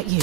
at you.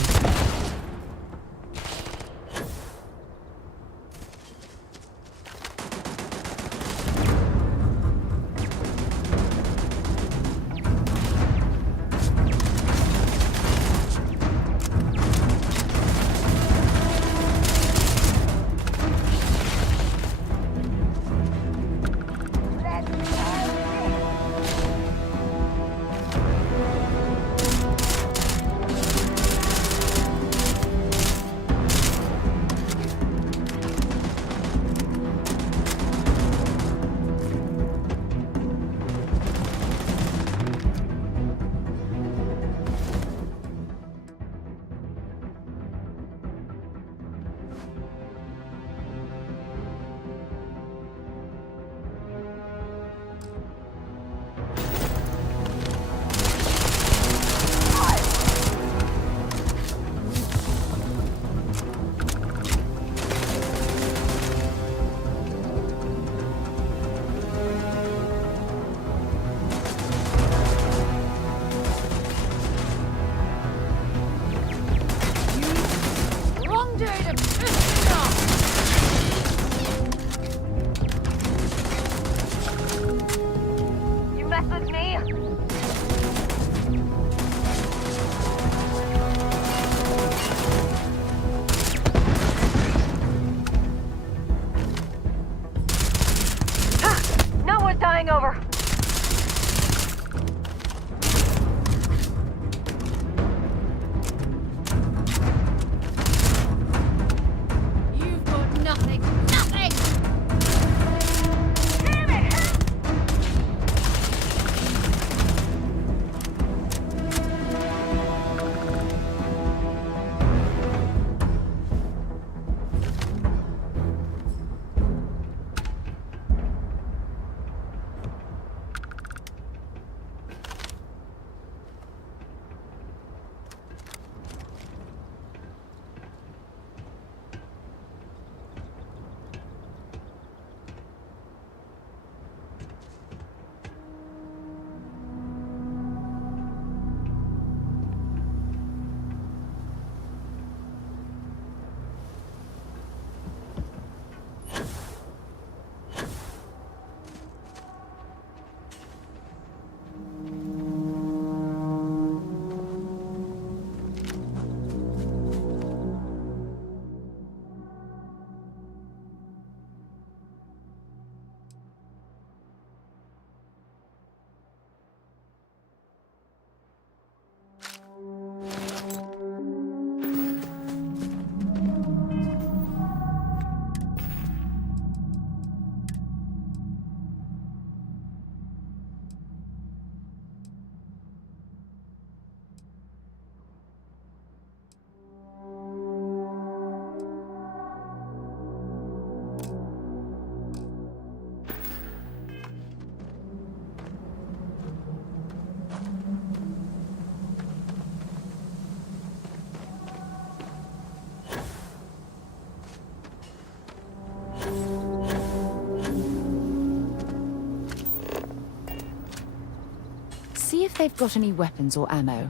Over. You've got nothing. Nothing! Damn it! See if they've got any weapons or ammo.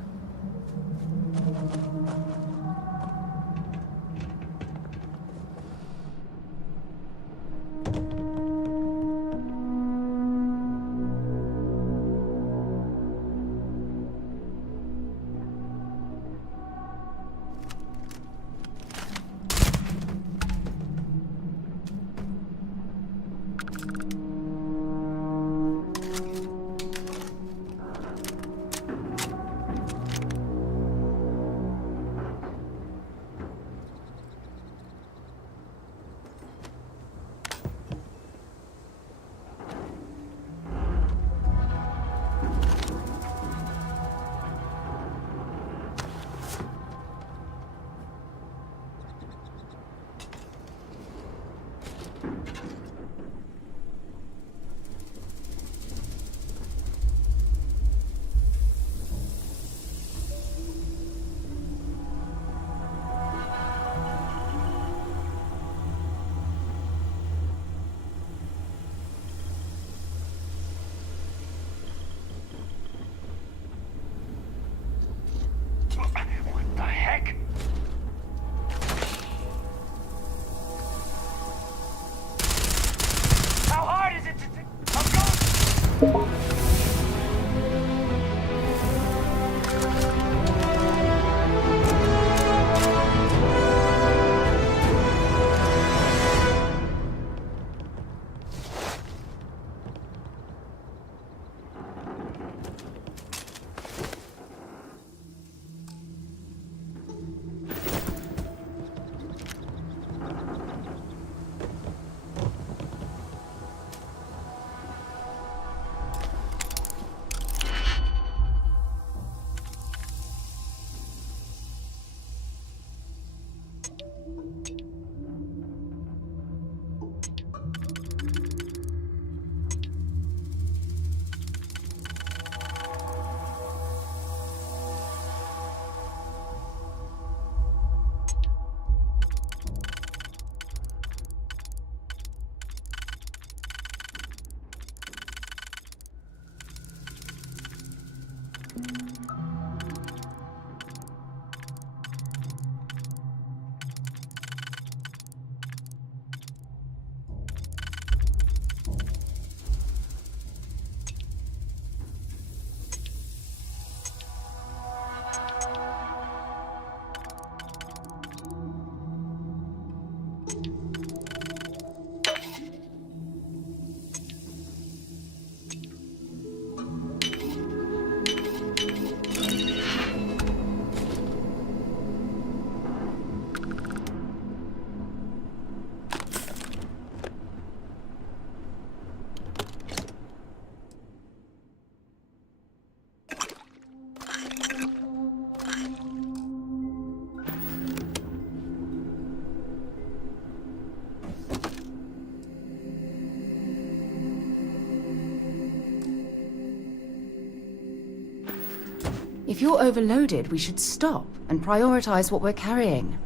If you're overloaded, we should stop and prioritize what we're carrying.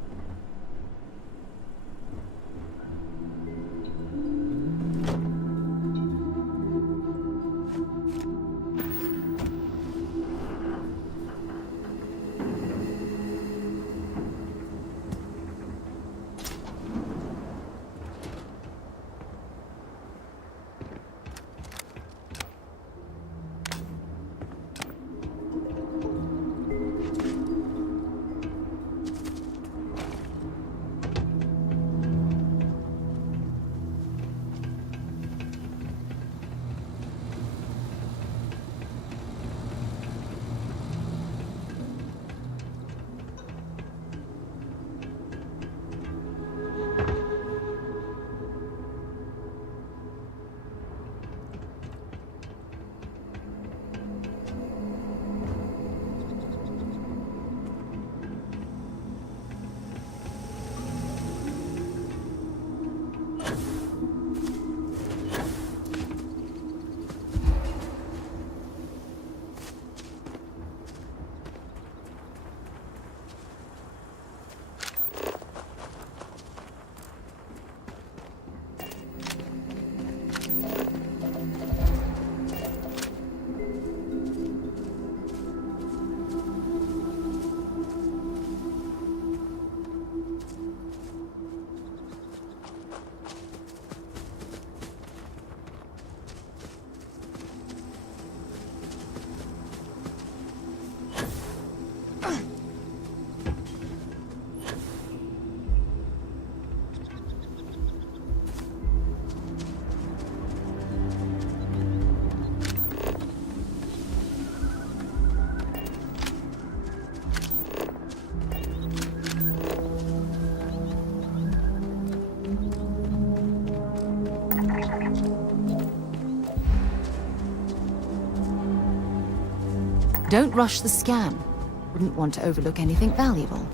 Don't rush the scan. Wouldn't want to overlook anything valuable.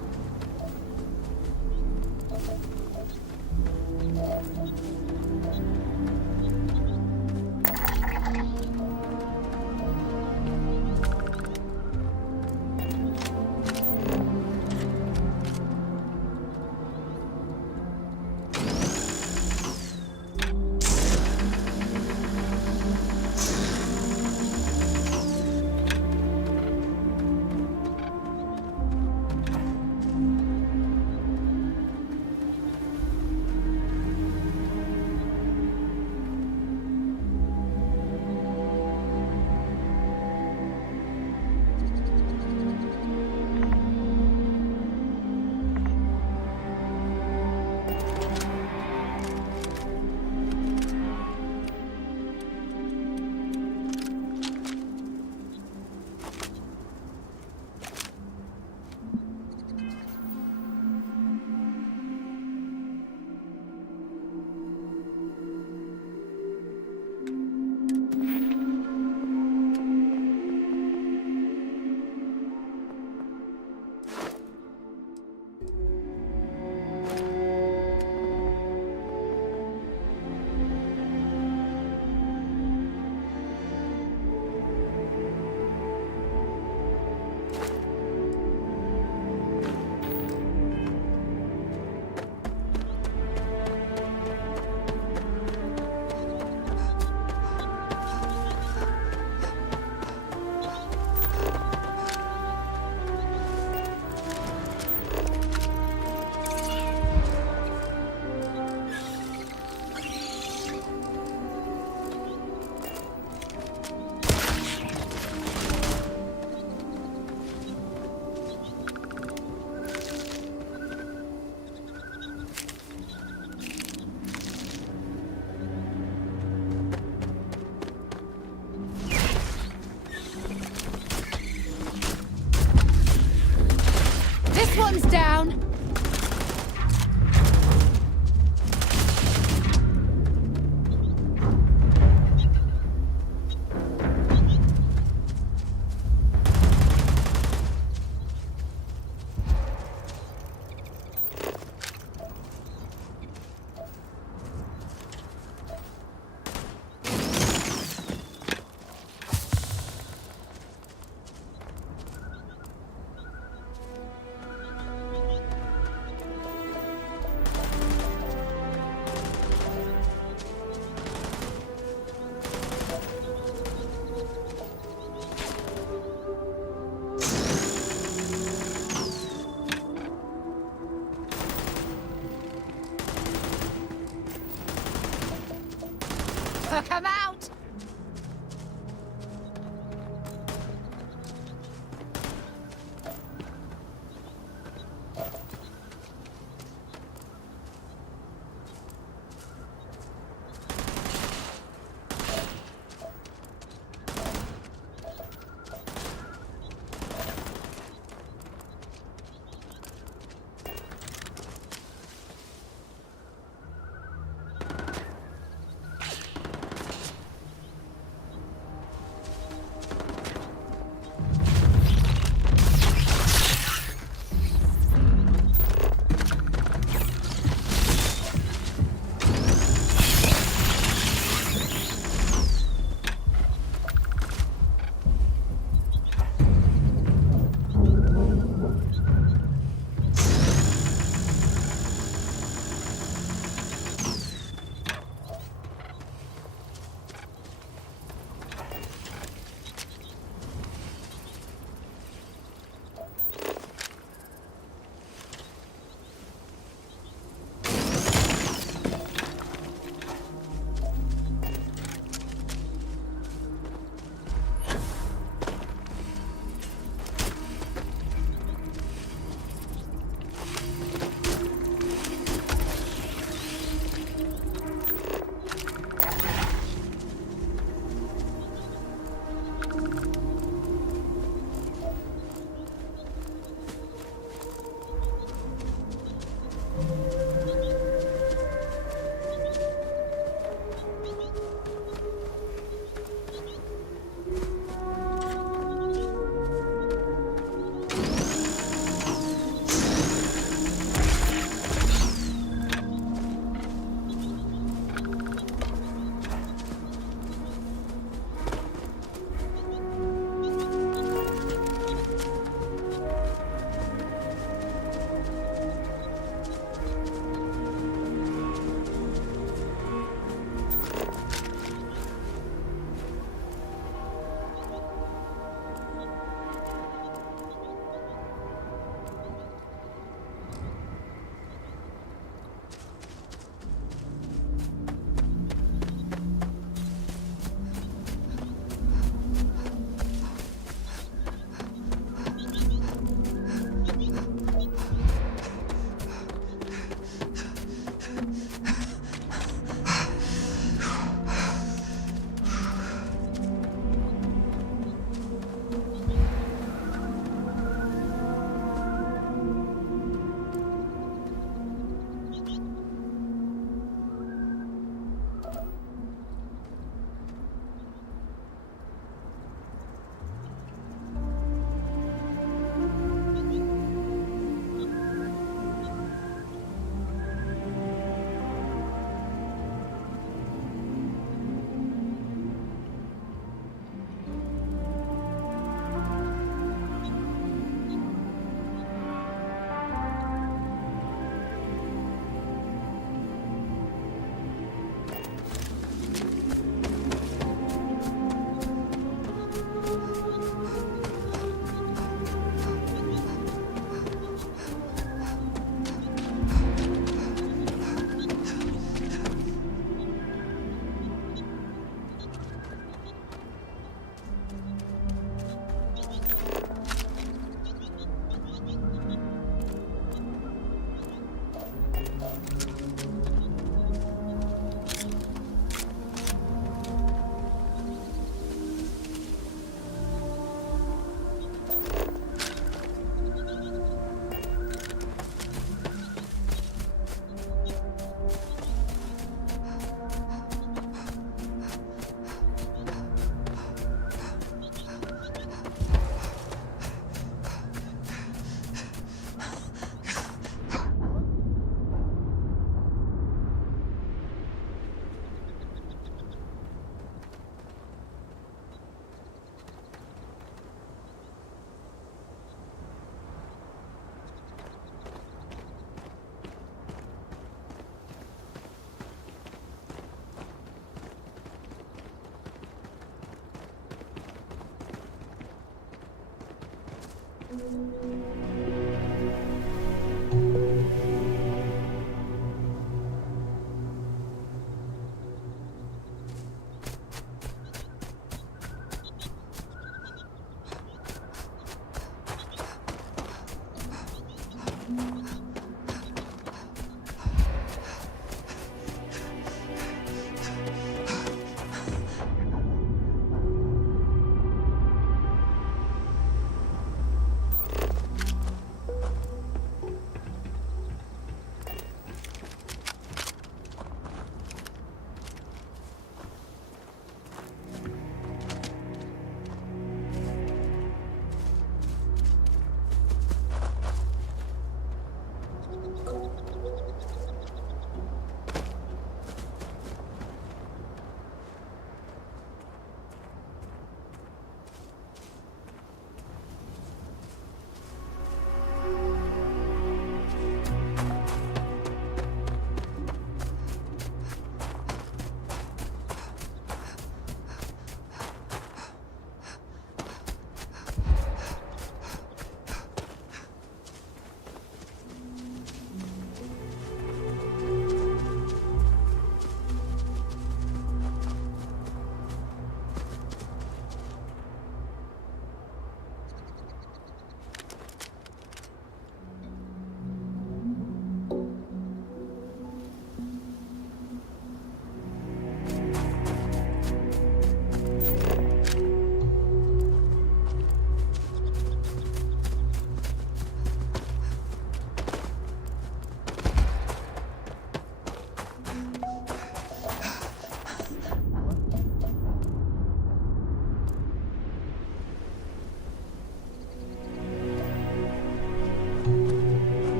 one's down. Come out!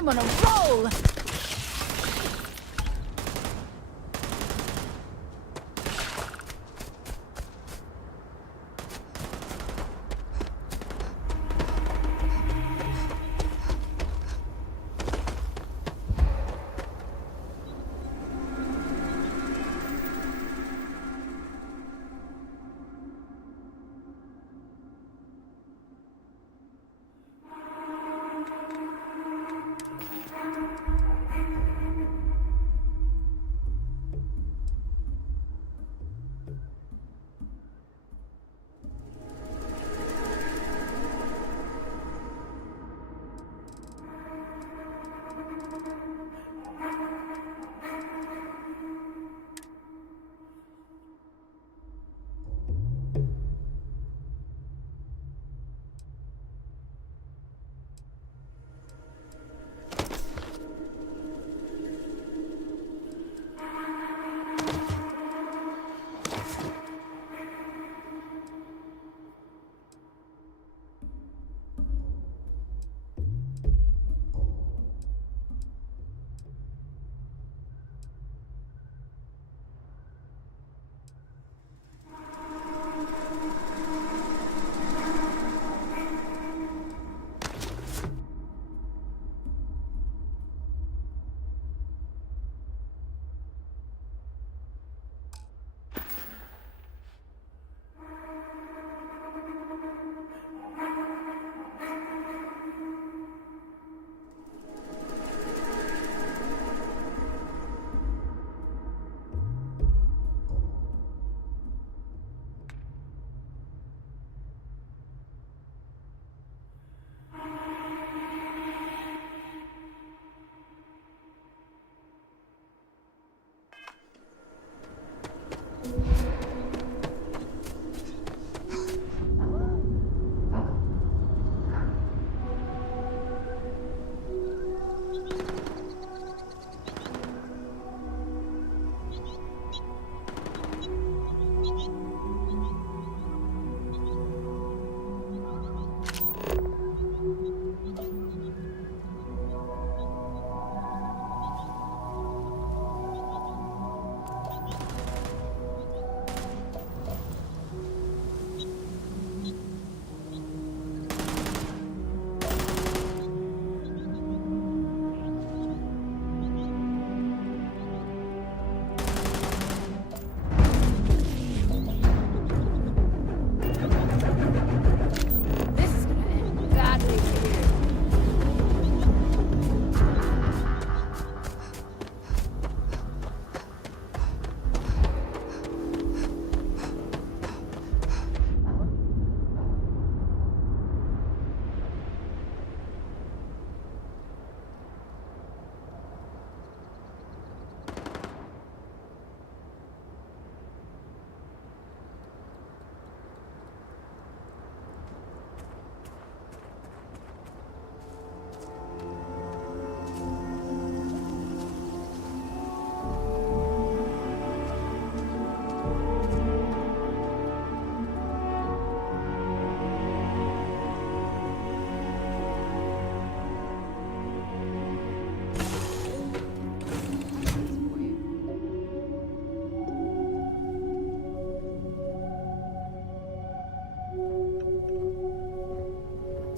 I'm on a roll!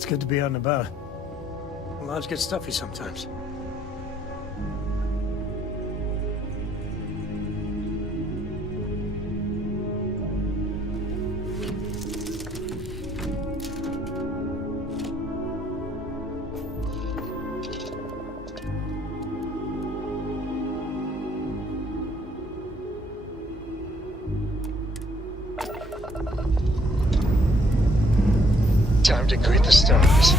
It's good to be out and about. Lives get stuffy sometimes. Time to greet the stars.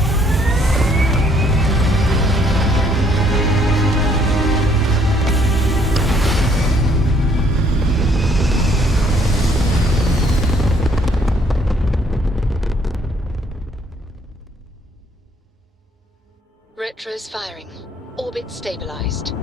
Retro's firing. Orbit stabilized.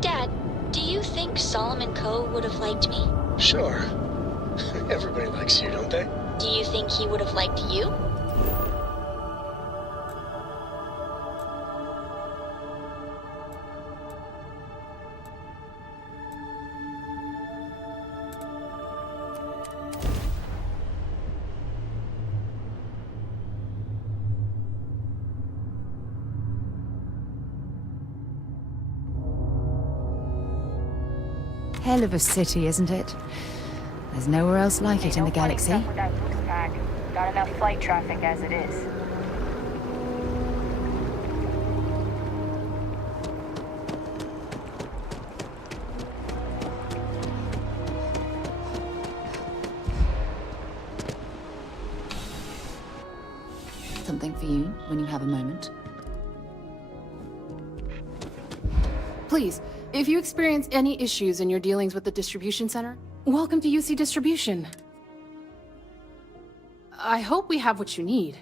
Dad, do you think Solomon Coe would have liked me? Sure. Everybody likes you, don't they? Do you think he would have liked you? Hell of a city, isn't it? There's nowhere else like it in the galaxy. With that boost pack. Got enough flight traffic as it is. Something for you when you have a moment. Please, if you experience any issues in your dealings with the distribution center, welcome to UC Distribution. I hope we have what you need.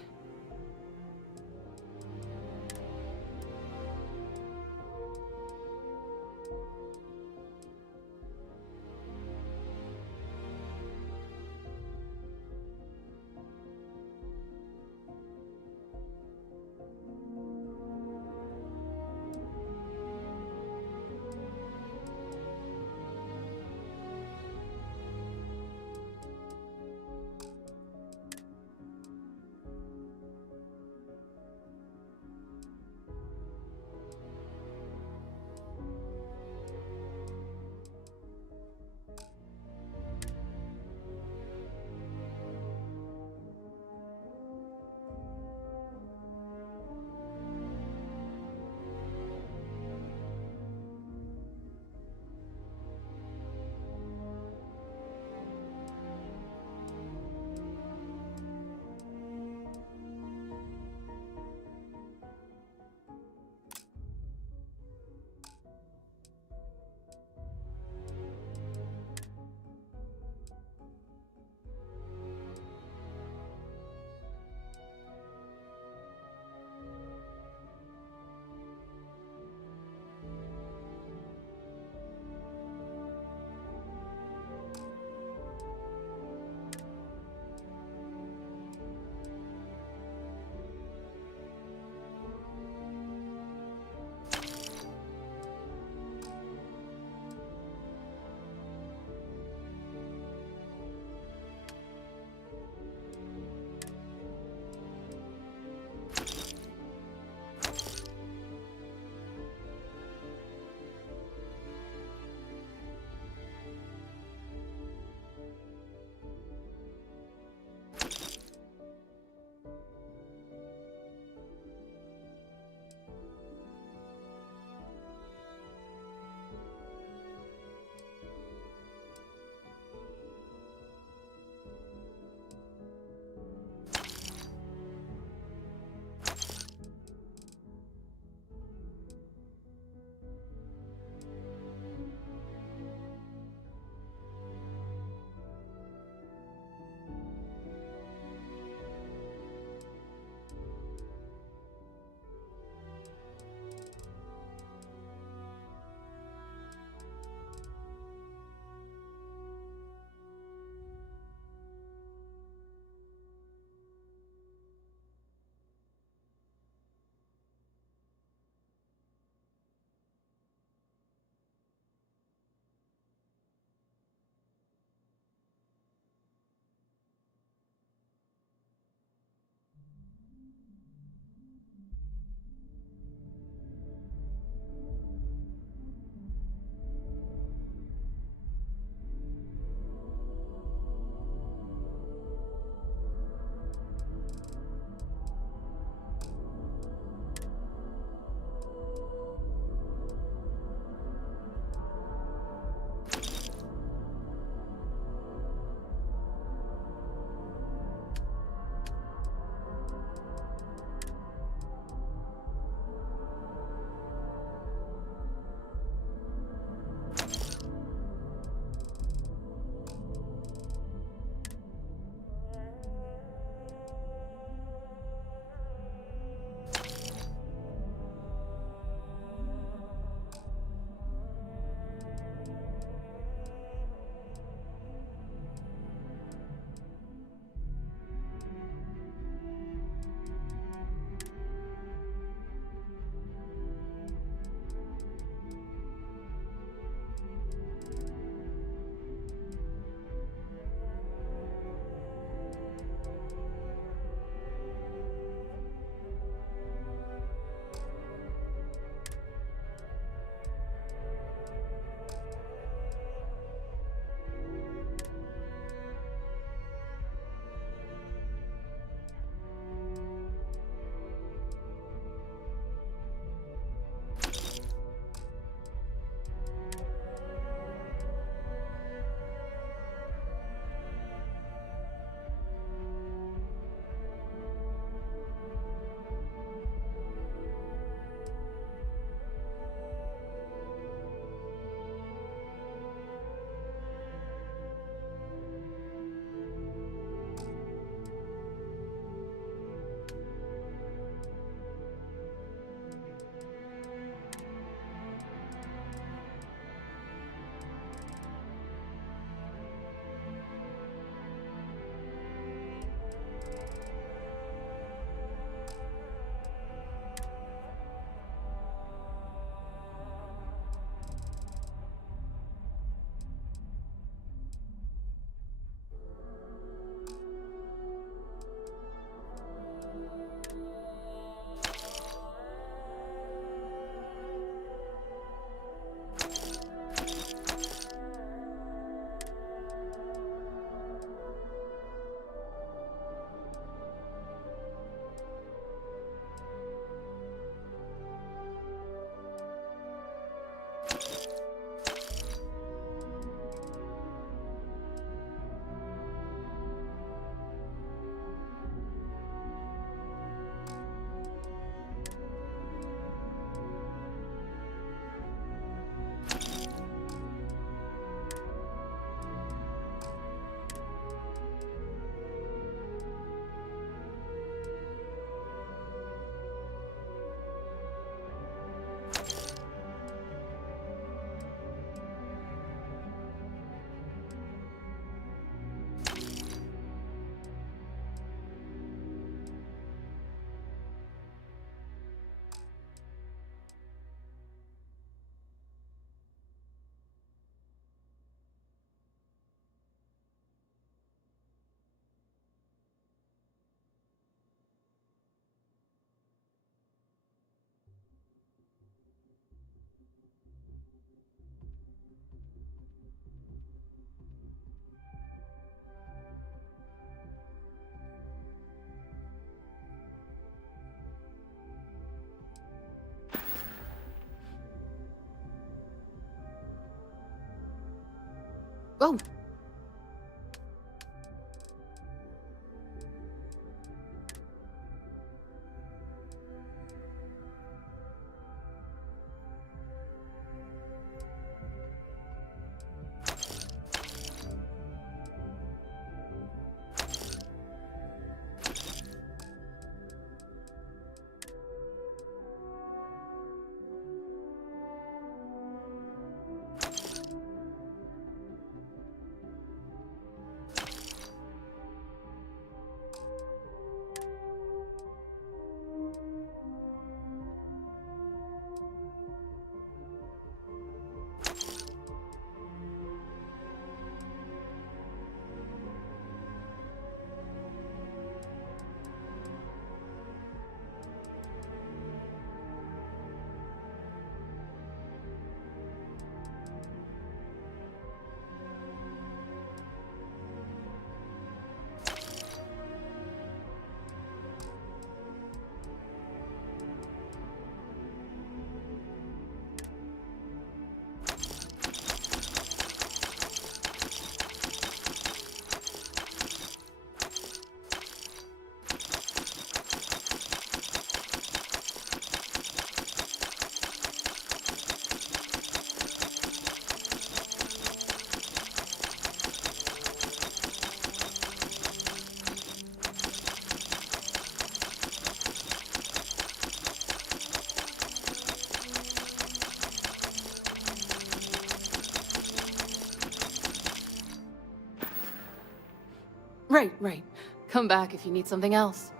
Oh. Right. Come back if you need something else.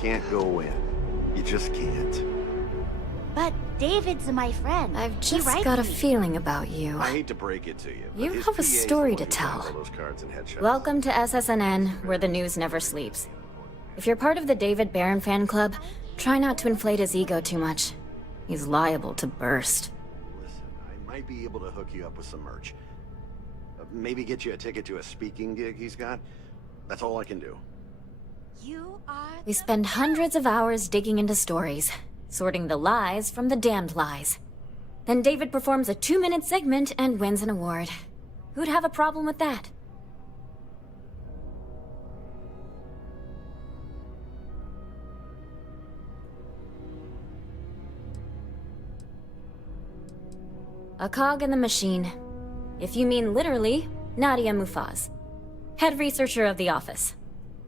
Can't go in. You just can't. But David's my friend. I've He just writes got a me. feeling about you. I hate to break it to you. but You his have a PA's the story one to who tell. finds all those cards and headshots. Welcome to SSNN, where the news never sleeps. If you're part of the David Barron fan club, try not to inflate his ego too much. He's liable to burst. Listen, I might be able to hook you up with some merch. Maybe get you a ticket to a speaking gig he's got. That's all I can do. You are. We spend hundreds of hours digging into stories, sorting the lies from the damned lies. Then David performs a 2-minute segment and wins an award. Who'd have a problem with that? A cog in the machine. If you mean literally, Nadia Mufaz, head researcher of the office.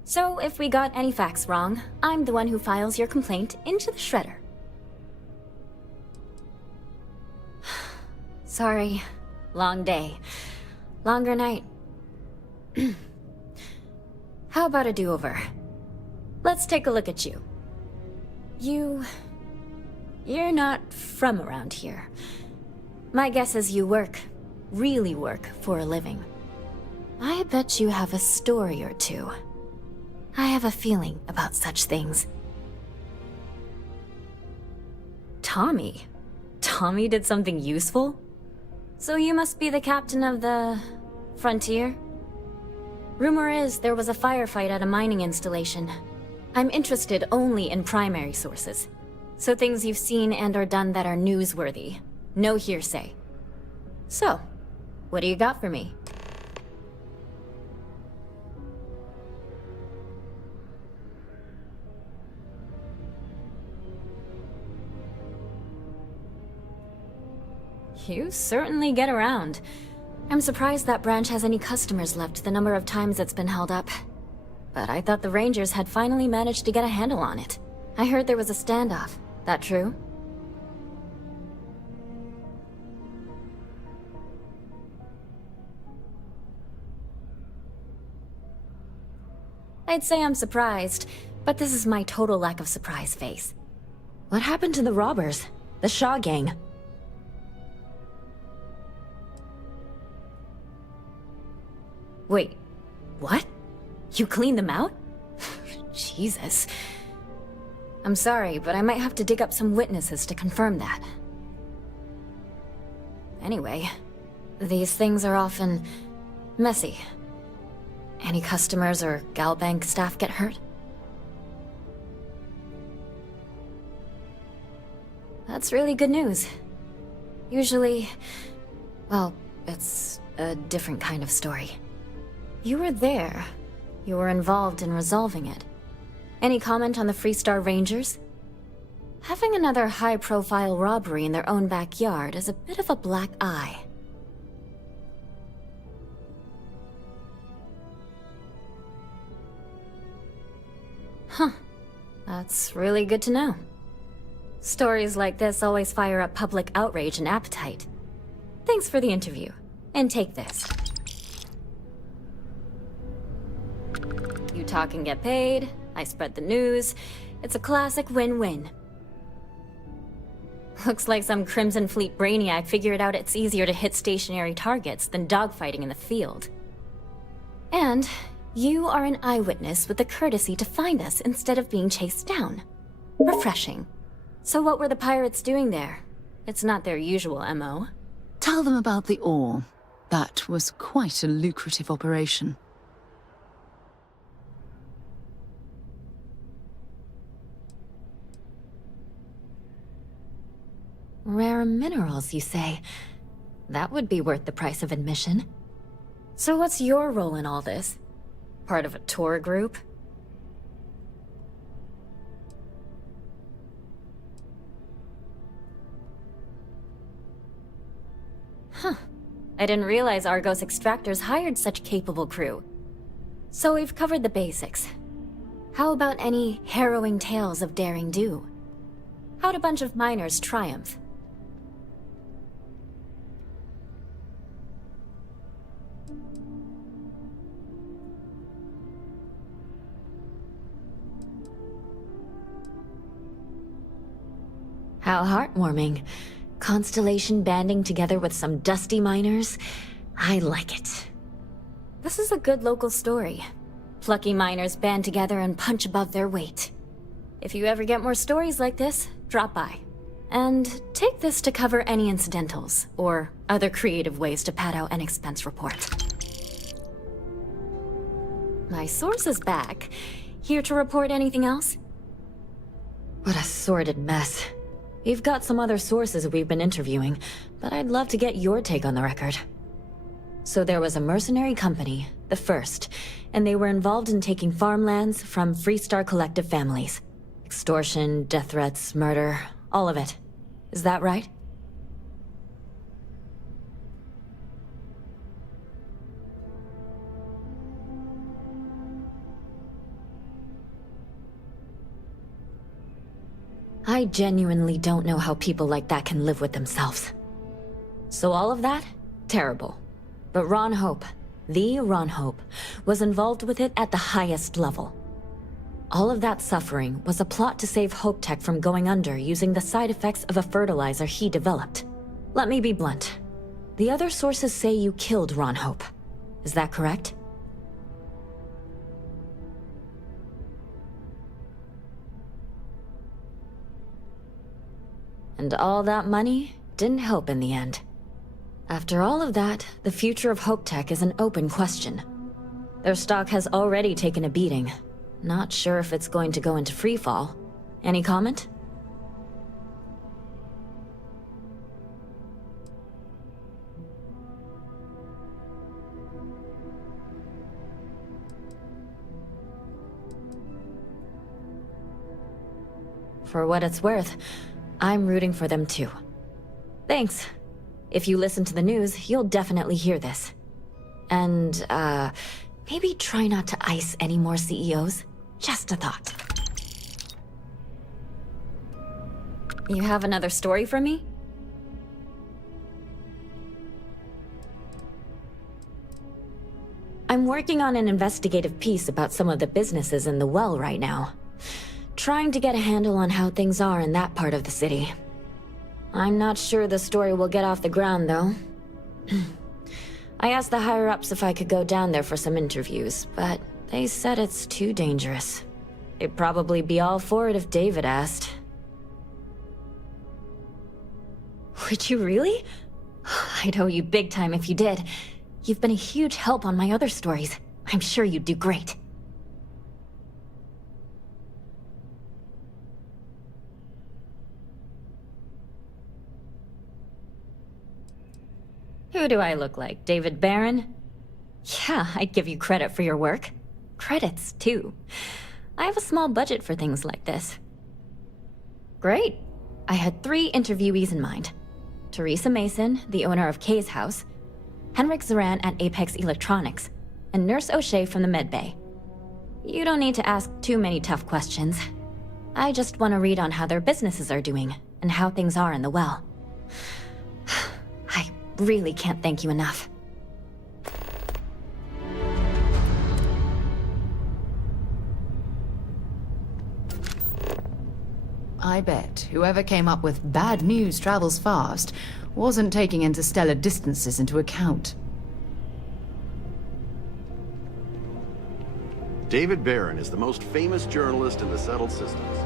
So if we got any facts wrong, I'm the one who files your complaint into the shredder. Sorry. Long day. Longer night. How about a do-over? Let's take a look at you. You're not from around here. My guess is you work, really work, for a living. I bet you have a story or two. I have a feeling about such things. Tommy? Tommy did something useful? So you must be the captain of the... Frontier? Rumor is there was a firefight at a mining installation. I'm interested only in primary sources. So things you've seen and or done that are newsworthy. No hearsay. So, what do you got for me? You certainly get around. I'm surprised that branch has any customers left the number of times it's been held up. But I thought the Rangers had finally managed to get a handle on it. I heard there was a standoff. That true? I'd say I'm surprised, but this is my total lack of surprise face. What happened to the robbers? The Shaw gang? Wait, what? You cleaned them out? Jesus. I'm sorry, but I might have to dig up some witnesses to confirm that. Anyway, these things are often messy. Any customers or Galbank staff get hurt? That's really good news. Usually, well, it's a different kind of story. You were there. You were involved in resolving it. Any comment on the Freestar Rangers? Having another high-profile robbery in their own backyard is a bit of a black eye. Huh. That's really good to know. Stories like this always fire up public outrage and appetite. Thanks for the interview. And take this. You talk and get paid, I spread the news. It's a classic win-win. Looks like some Crimson Fleet brainiac figured out it's easier to hit stationary targets than dogfighting in the field. And you are an eyewitness with the courtesy to find us instead of being chased down. Refreshing. So what were the pirates doing there? It's not their usual MO. Tell them about the ore. That was quite a lucrative operation. Rare minerals, you say? That would be worth the price of admission. So what's your role in all this? Part of a tour group? Huh. I didn't realize Argos Extractors hired such capable crew. So we've covered the basics. How about any harrowing tales of daring do? How'd a bunch of miners triumph? How heartwarming. Constellation banding together with some dusty miners. I like it. This is a good local story. Plucky miners band together and punch above their weight. If you ever get more stories like this, drop by. And take this to cover any incidentals, or other creative ways to pad out an expense report. My source is back. Here to report anything else? What a sordid mess. We've got some other sources we've been interviewing, but I'd love to get your take on the record. So there was a mercenary company, the First, and they were involved in taking farmlands from Freestar Collective families. Extortion, death threats, murder, all of it. Is that right? I genuinely don't know how people like that can live with themselves. So all of that? Terrible. But Ron Hope, the Ron Hope, was involved with it at the highest level. All of that suffering was a plot to save Hope Tech from going under using the side effects of a fertilizer he developed. Let me be blunt. The other sources say you killed Ron Hope. Is that correct? And all that money didn't help in the end. After all of that, the future of Hope Tech is an open question. Their stock has already taken a beating. Not sure if it's going to go into freefall. Any comment? For what it's worth, I'm rooting for them too. Thanks. If you listen to the news, you'll definitely hear this. And, maybe try not to ice any more CEOs. Just a thought. You have another story for me? I'm working on an investigative piece about some of the businesses in the well right now. Trying to get a handle on how things are in that part of the city. I'm not sure the story will get off the ground, though. I asked the higher-ups if I could go down there for some interviews, but they said it's too dangerous. They'd probably be all for it if David asked. Would you really? I'd owe you big time if you did. You've been a huge help on my other stories. I'm sure you'd do great. Who do I look like? David Barron? Yeah, I'd give you credit for your work. Credits, too. I have a small budget for things like this. Great. I had 3 interviewees in mind. Teresa Mason, the owner of Kay's house, Henrik Zoran at Apex Electronics, and Nurse O'Shea from the medbay. You don't need to ask too many tough questions. I just want to read on how their businesses are doing, and how things are in the well. I really can't thank you enough. I bet whoever came up with bad news travels fast wasn't taking interstellar distances into account. David Barron is the most famous journalist in the settled systems.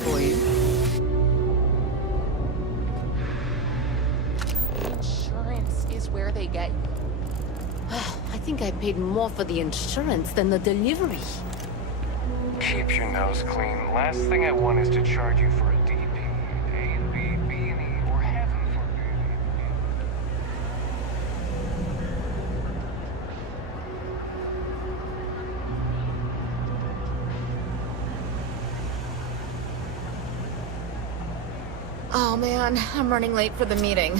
For you. Insurance is where they get... I think I paid more for the insurance than the delivery. Keep your nose clean. Last thing I want is to charge you for a DP, A, B, B&E, or heaven forbid. Oh man, I'm running late for the meeting.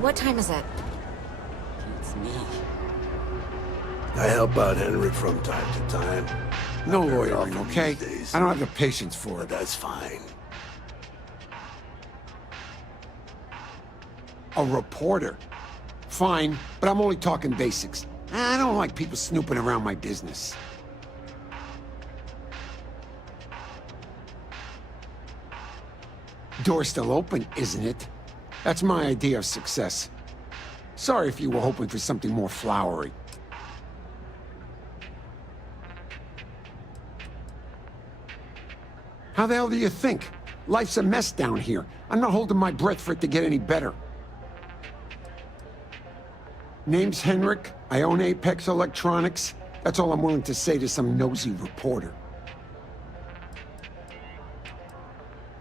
What time is it? It's me. I help out Henrik from time to time. No Very lawyering, often okay? these days. I don't have the patience for But it. that's fine. A reporter? Fine, but I'm only talking basics. I don't like people snooping around my business. Door's still open, isn't it? That's my idea of success. Sorry if you were hoping for something more flowery. How the hell do you think? Life's a mess down here. I'm not holding my breath for it to get any better. Name's Henrik. I own Apex Electronics. That's all I'm willing to say to some nosy reporter.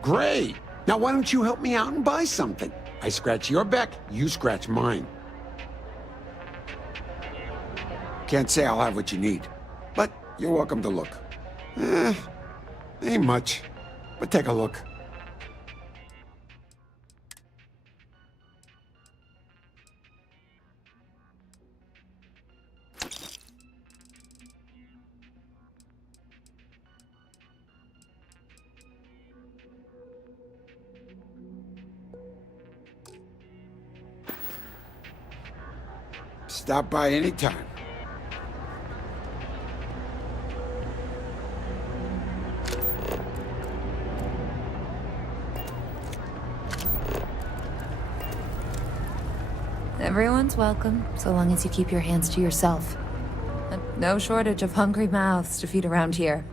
Great! Now why don't you help me out and buy something? I scratch your back, you scratch mine. Can't say I'll have what you need, but you're welcome to look. Ain't much, but take a look. Stop by anytime. Everyone's welcome, so long as you keep your hands to yourself. And no shortage of hungry mouths to feed around here.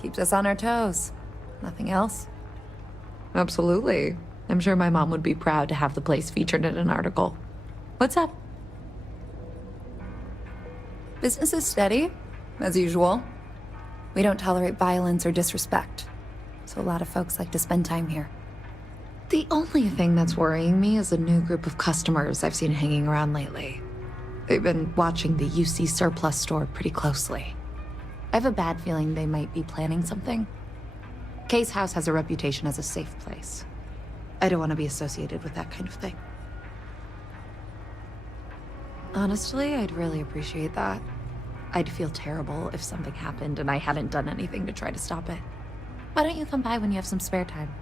Keeps us on our toes. Nothing else? Absolutely. I'm sure my mom would be proud to have the place featured in an article. What's up? Business is steady, as usual. We don't tolerate violence or disrespect, so a lot of folks like to spend time here. The only thing that's worrying me is a new group of customers I've seen hanging around lately. They've been watching the UC surplus store pretty closely. I have a bad feeling they might be planning something. Case House has a reputation as a safe place. I don't want to be associated with that kind of thing. Honestly, I'd really appreciate that. I'd feel terrible if something happened and I hadn't done anything to try to stop it. Why don't you come by when you have some spare time?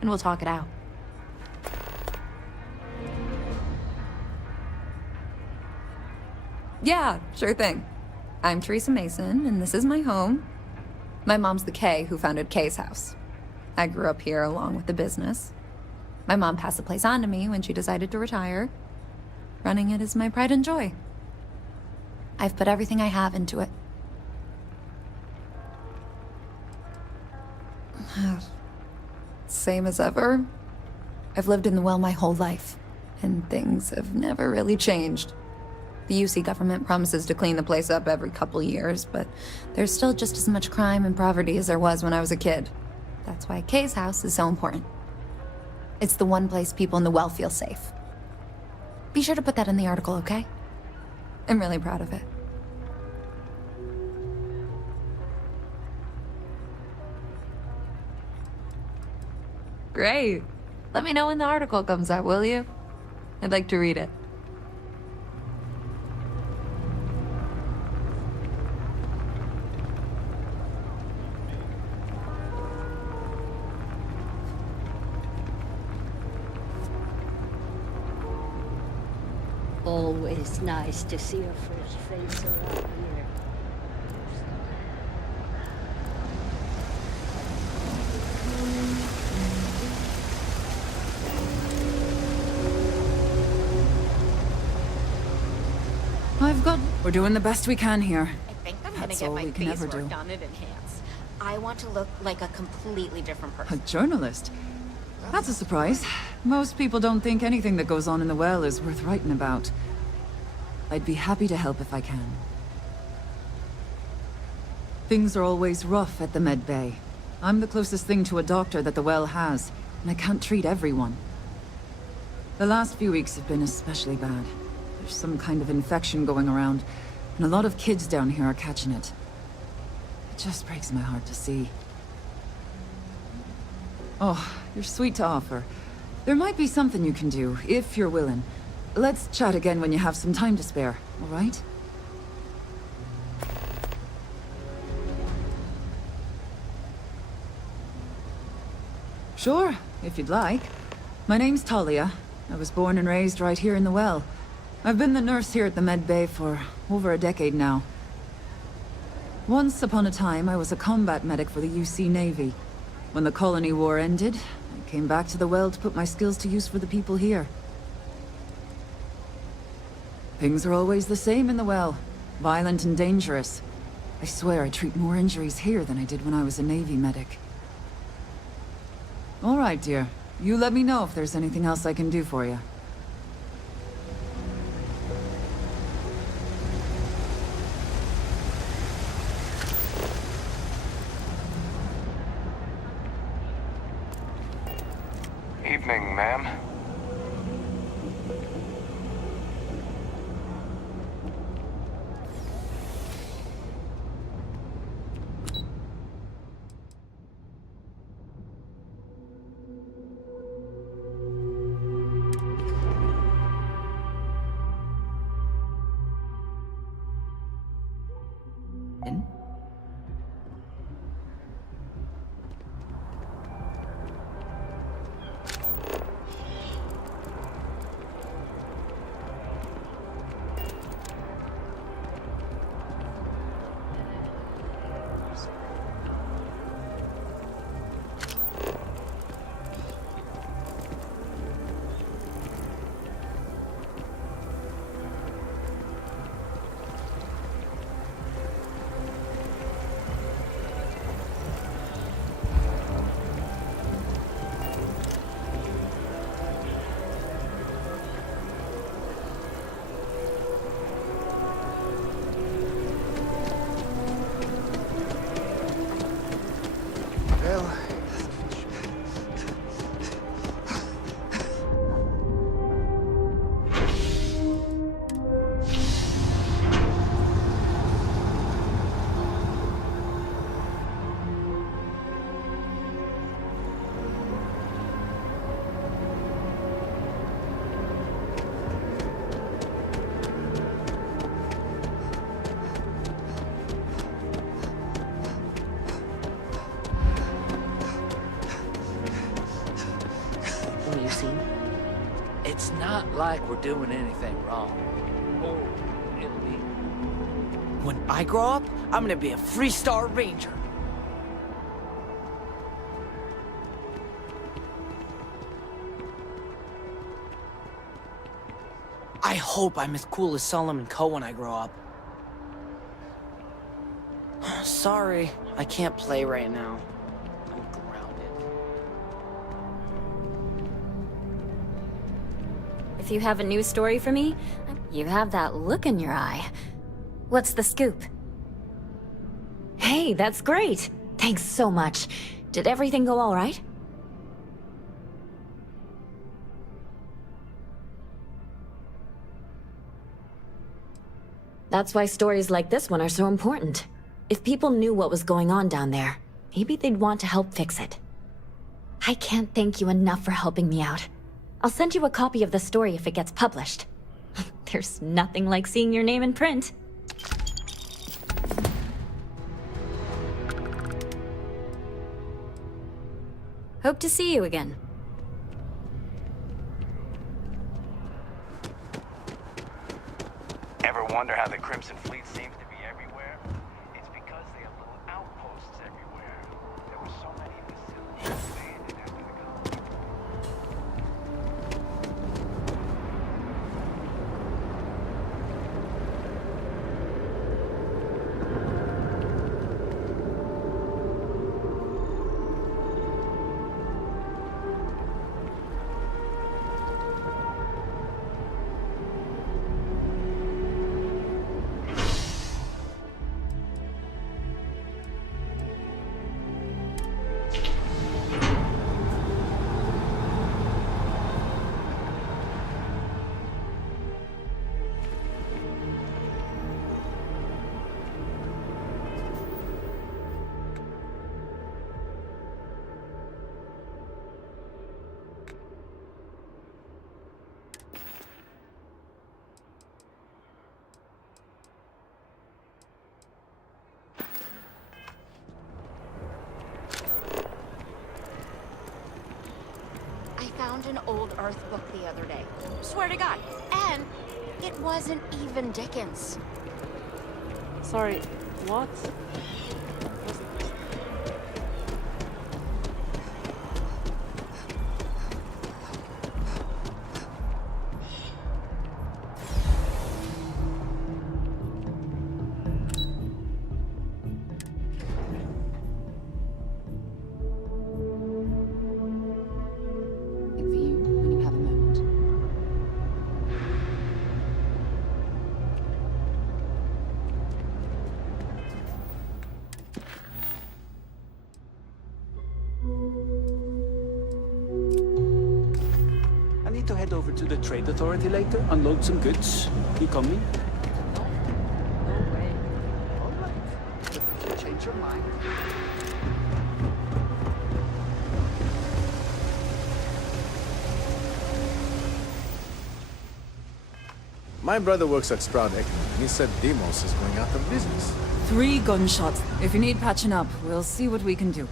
And we'll talk it out. Yeah, sure thing. I'm Teresa Mason, and this is my home. My mom's the Kay who founded Kay's House. I grew up here along with the business. My mom passed the place on to me when she decided to retire. Running it is my pride and joy. I've put everything I have into it. Same as ever. I've lived in the well my whole life, and things have never really changed. The UC government promises to clean the place up every couple years, but there's still just as much crime and poverty as there was when I was a kid. That's why Kay's House is so important. It's the one place people in the well feel safe. Be sure to put that in the article, okay? I'm really proud of it. Great. Let me know when the article comes out, will you? I'd like to read it. Always nice to see a fresh face around here. We're doing the best we can here. I think I'm That's gonna all get we my can face ever work do. on it enhanced. I want to look like a completely different A person. journalist? That's a surprise. Most people don't think anything that goes on in the well is worth writing about. I'd be happy to help if I can. Things are always rough at the med bay. I'm the closest thing to a doctor that the well has, and I can't treat everyone. The last few weeks have been especially bad. There's some kind of infection going around, and a lot of kids down here are catching it. It just breaks my heart to see. Oh, you're sweet to offer. There might be something you can do, if you're willing. Let's chat again when you have some time to spare, all right? Sure, if you'd like. My name's Talia. I was born and raised right here in the well. I've been the nurse here at the med bay for over a decade now. Once upon a time, I was a combat medic for the UC Navy. When the colony war ended, I came back to the well to put my skills to use for the people here. Things are always the same in the well. Violent and dangerous. I swear I treat more injuries here than I did when I was a Navy medic. All right, dear. You let me know if there's anything else I can do for you. Evening, ma'am. everything you seem. It's not like we're doing anything wrong. Or illegal. When I grow up, I'm gonna be a three-star ranger. I hope I'm as cool as Solomon Coe when I grow up. Sorry, I can't play right now. I'm grounded. If you have a news story for me, you have that look in your eye. What's the scoop? Hey, that's great! Thanks so much. Did everything go all right? That's why stories like this one are so important. If people knew what was going on down there, maybe they'd want to help fix it. I can't thank you enough for helping me out. I'll send you a copy of the story if it gets published. There's nothing like seeing your name in print. Hope to see you again. Ever wonder how the Crimson Fleet seems to be everywhere? It's because they have little outposts everywhere. There were so many facilities abandoned after the colony. Found an old Earth book the other day. Swear to God. And it wasn't even Dickens. Sorry, what? To head over to the Trade Authority later, unload some goods. You coming? No way. All right. If you change your mind. My brother works at Sprout Egg. He said Demos is going out of business. 3 gunshots. If you need patching up, we'll see what we can do.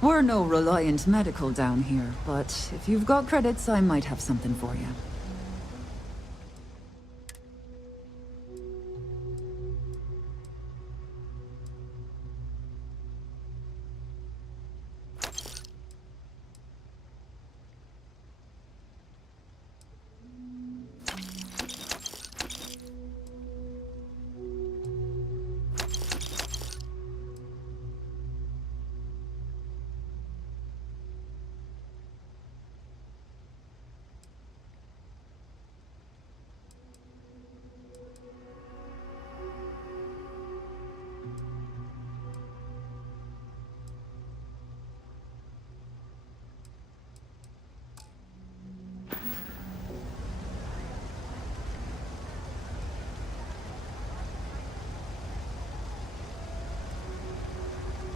We're no Reliant Medical down here, but if you've got credits, I might have something for you.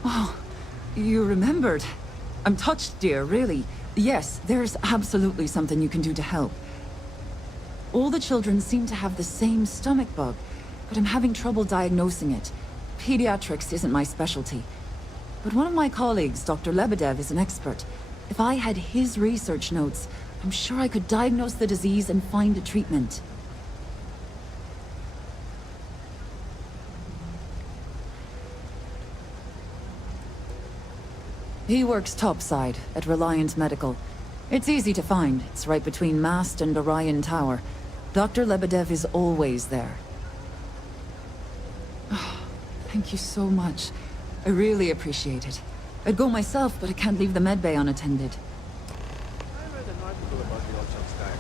Oh, you remembered. I'm touched, dear, really. Yes, there's absolutely something you can do to help. All the children seem to have the same stomach bug, but I'm having trouble diagnosing it. Pediatrics isn't my specialty. but one of my colleagues, Dr. Lebedev, is an expert. If I had his research notes, I'm sure I could diagnose the disease and find a treatment. He works topside at Reliant Medical. It's easy to find. It's right between Mast and Orion Tower. Dr. Lebedev is always there. Oh, thank you so much. I really appreciate it. I'd go myself, but I can't leave the medbay unattended. I read an article about the Old Diary.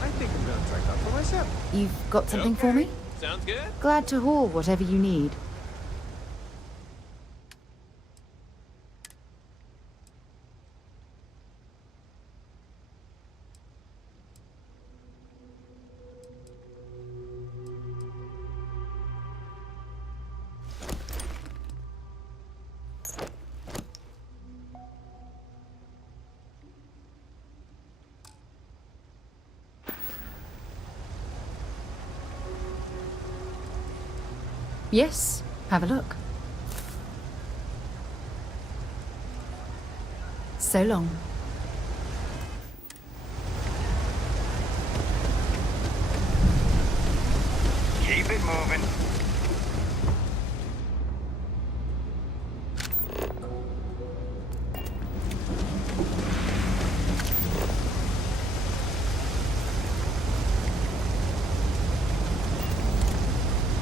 I think I'm gonna try it out for myself. You've got something for me? Sounds good. Glad to haul whatever you need. Yes, have a look. So long. Keep it moving.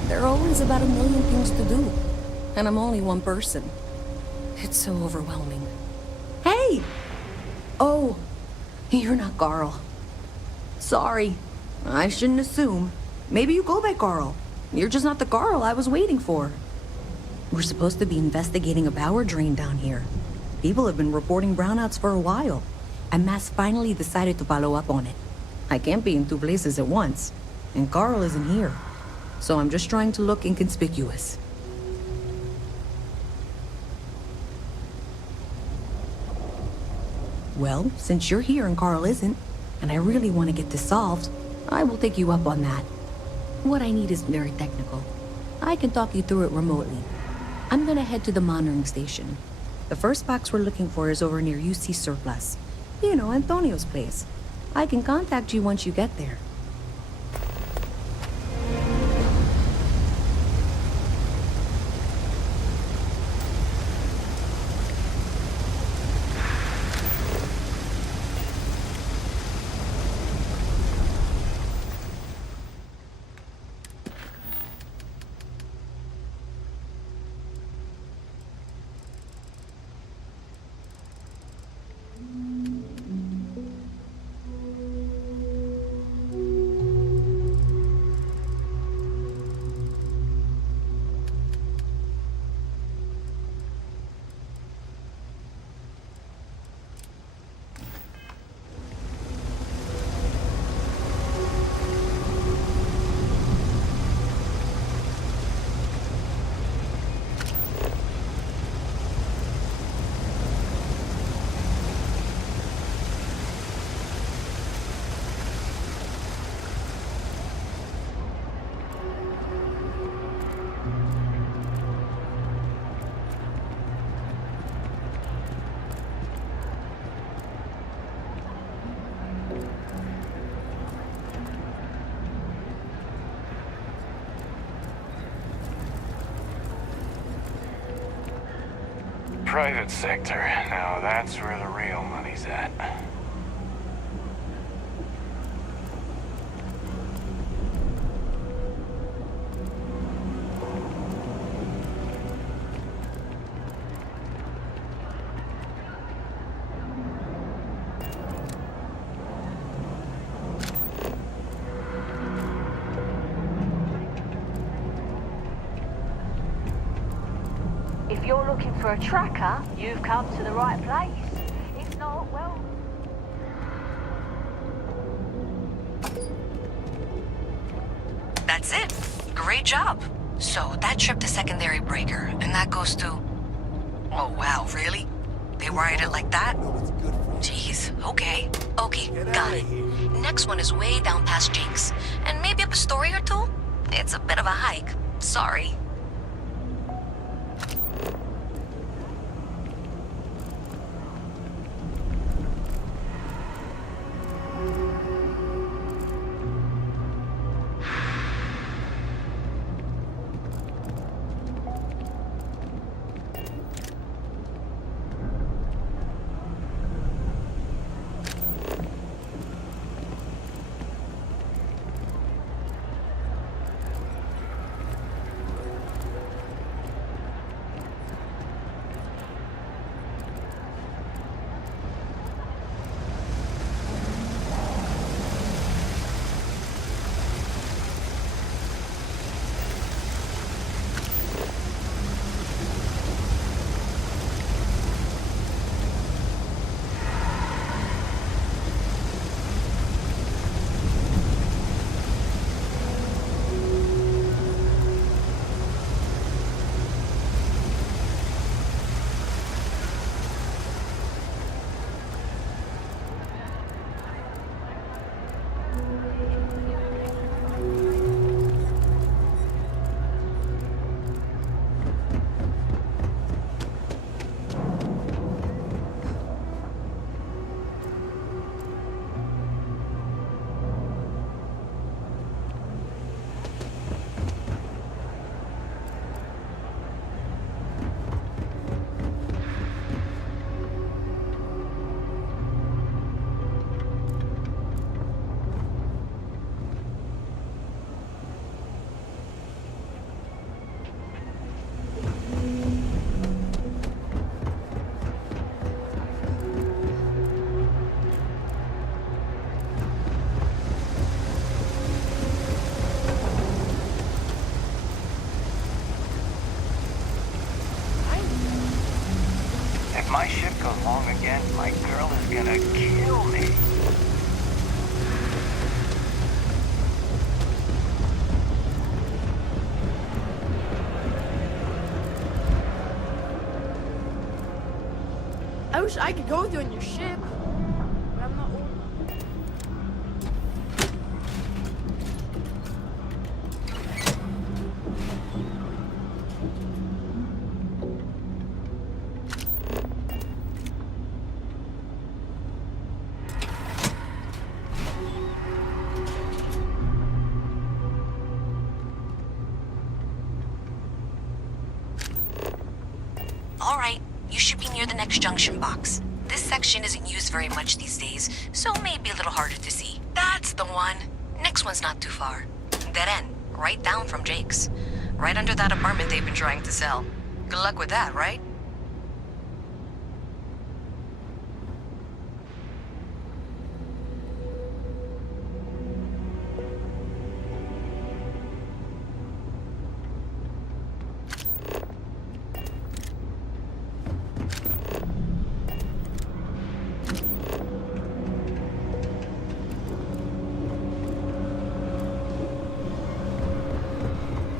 There are always about a million things to do, and I'm only one person. It's so overwhelming. Hey! Oh, you're not Carl. Sorry, I shouldn't assume. Maybe you go by Carl. You're just not the Carl I was waiting for. We're supposed to be investigating a power drain down here. People have been reporting brownouts for a while, and Mass finally decided to follow up on it. I can't be in two places at once, and Carl isn't here. So I'm just trying to look inconspicuous. Well, since you're here and Carl isn't, and I really want to get this solved, I will take you up on that. What I need is very technical. I can talk you through it remotely. I'm gonna head to the monitoring station. The first box we're looking for is over near UC Surplus. You know, Antonio's place. I can contact you once you get there. Private sector. Now that's where the real money's at. If you're looking for a tracker, you've come to the right place. If not, well... That's it. Great job. So that tripped the secondary breaker, and that goes to... Oh, wow, really? They wired it like that? Jeez, okay. Okay, got it. Next one is way down past Jake's. And maybe up a story or two? It's a bit of a hike. Sorry. again, my girl is gonna kill me. I wish I could go with you on your ship, but I'm not old enough. All right, you should be near the next junction box. This section isn't used very much these days, so maybe a little harder to see. That's the one. Next one's not too far. Dead end, right down from Jake's. Right under that apartment they've been trying to sell. Good luck with that, right?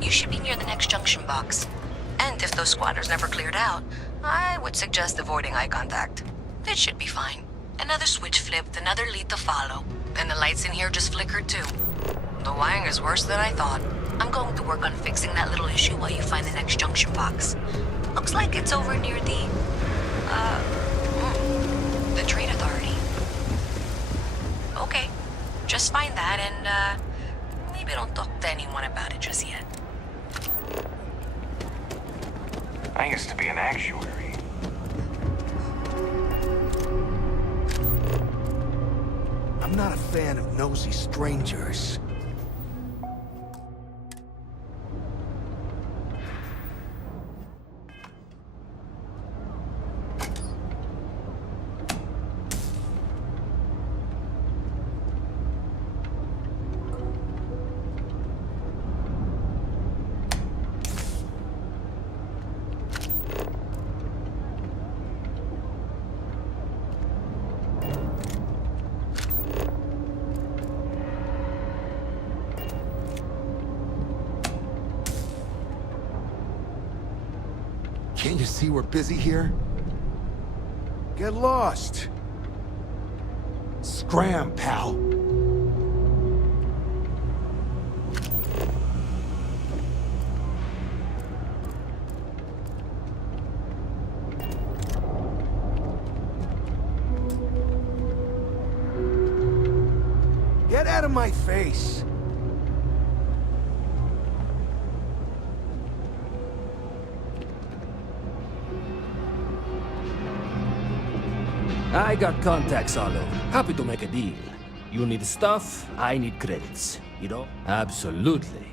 You should be near the next junction box. And if those squatters never cleared out, I would suggest avoiding eye contact. It should be fine. Another switch flipped, another lead to follow. And the lights in here just flickered too. The wiring is worse than I thought. I'm going to work on fixing that little issue while you find the next junction box. Looks like it's over near the Trade Authority. Okay, just find that and, maybe don't talk to anyone about it just yet. I used to be an actuary. I'm not a fan of nosy strangers. Can't you see we're busy here? Get lost. Scram, pal. Get out of my face. I got contacts all over. Happy to make a deal. You need stuff, I need credits. You know? Absolutely.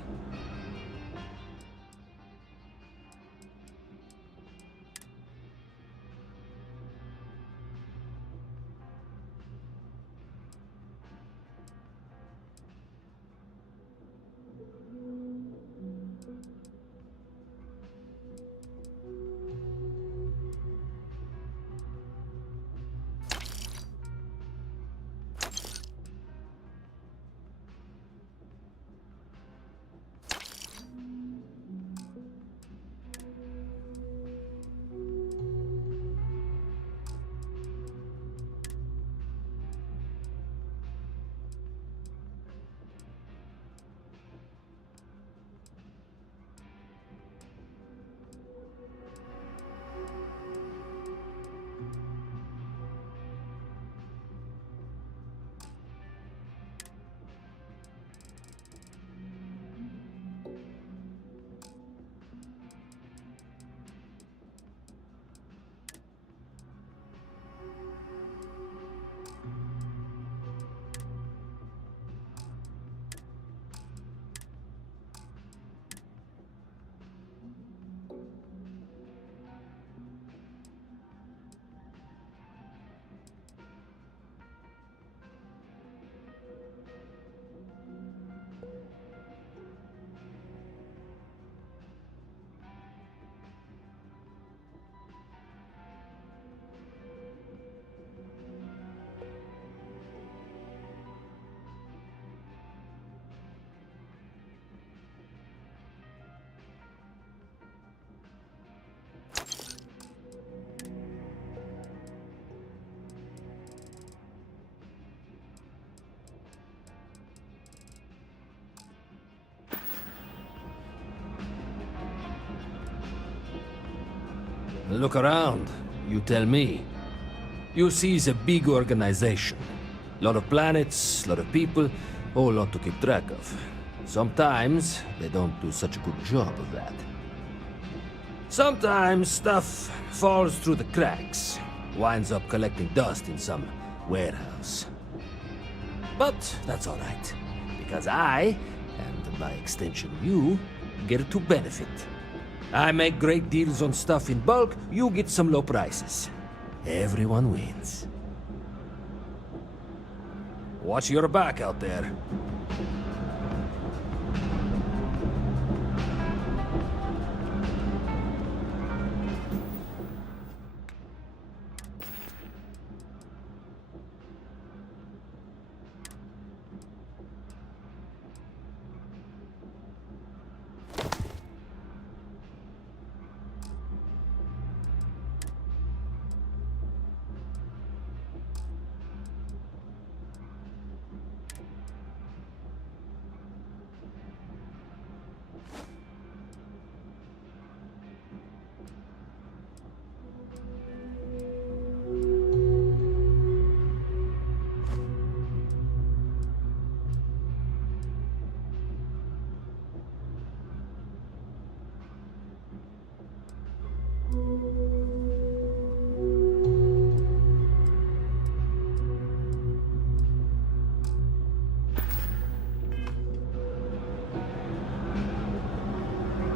Look around. You tell me. UC is a big organization. Lot of planets, lot of people, whole lot to keep track of. Sometimes they don't do such a good job of that. Sometimes stuff falls through the cracks, winds up collecting dust in some warehouse. But that's all right, because I, and by extension you, get to benefit. I make great deals on stuff in bulk, you get some low prices. Everyone wins. Watch your back out there.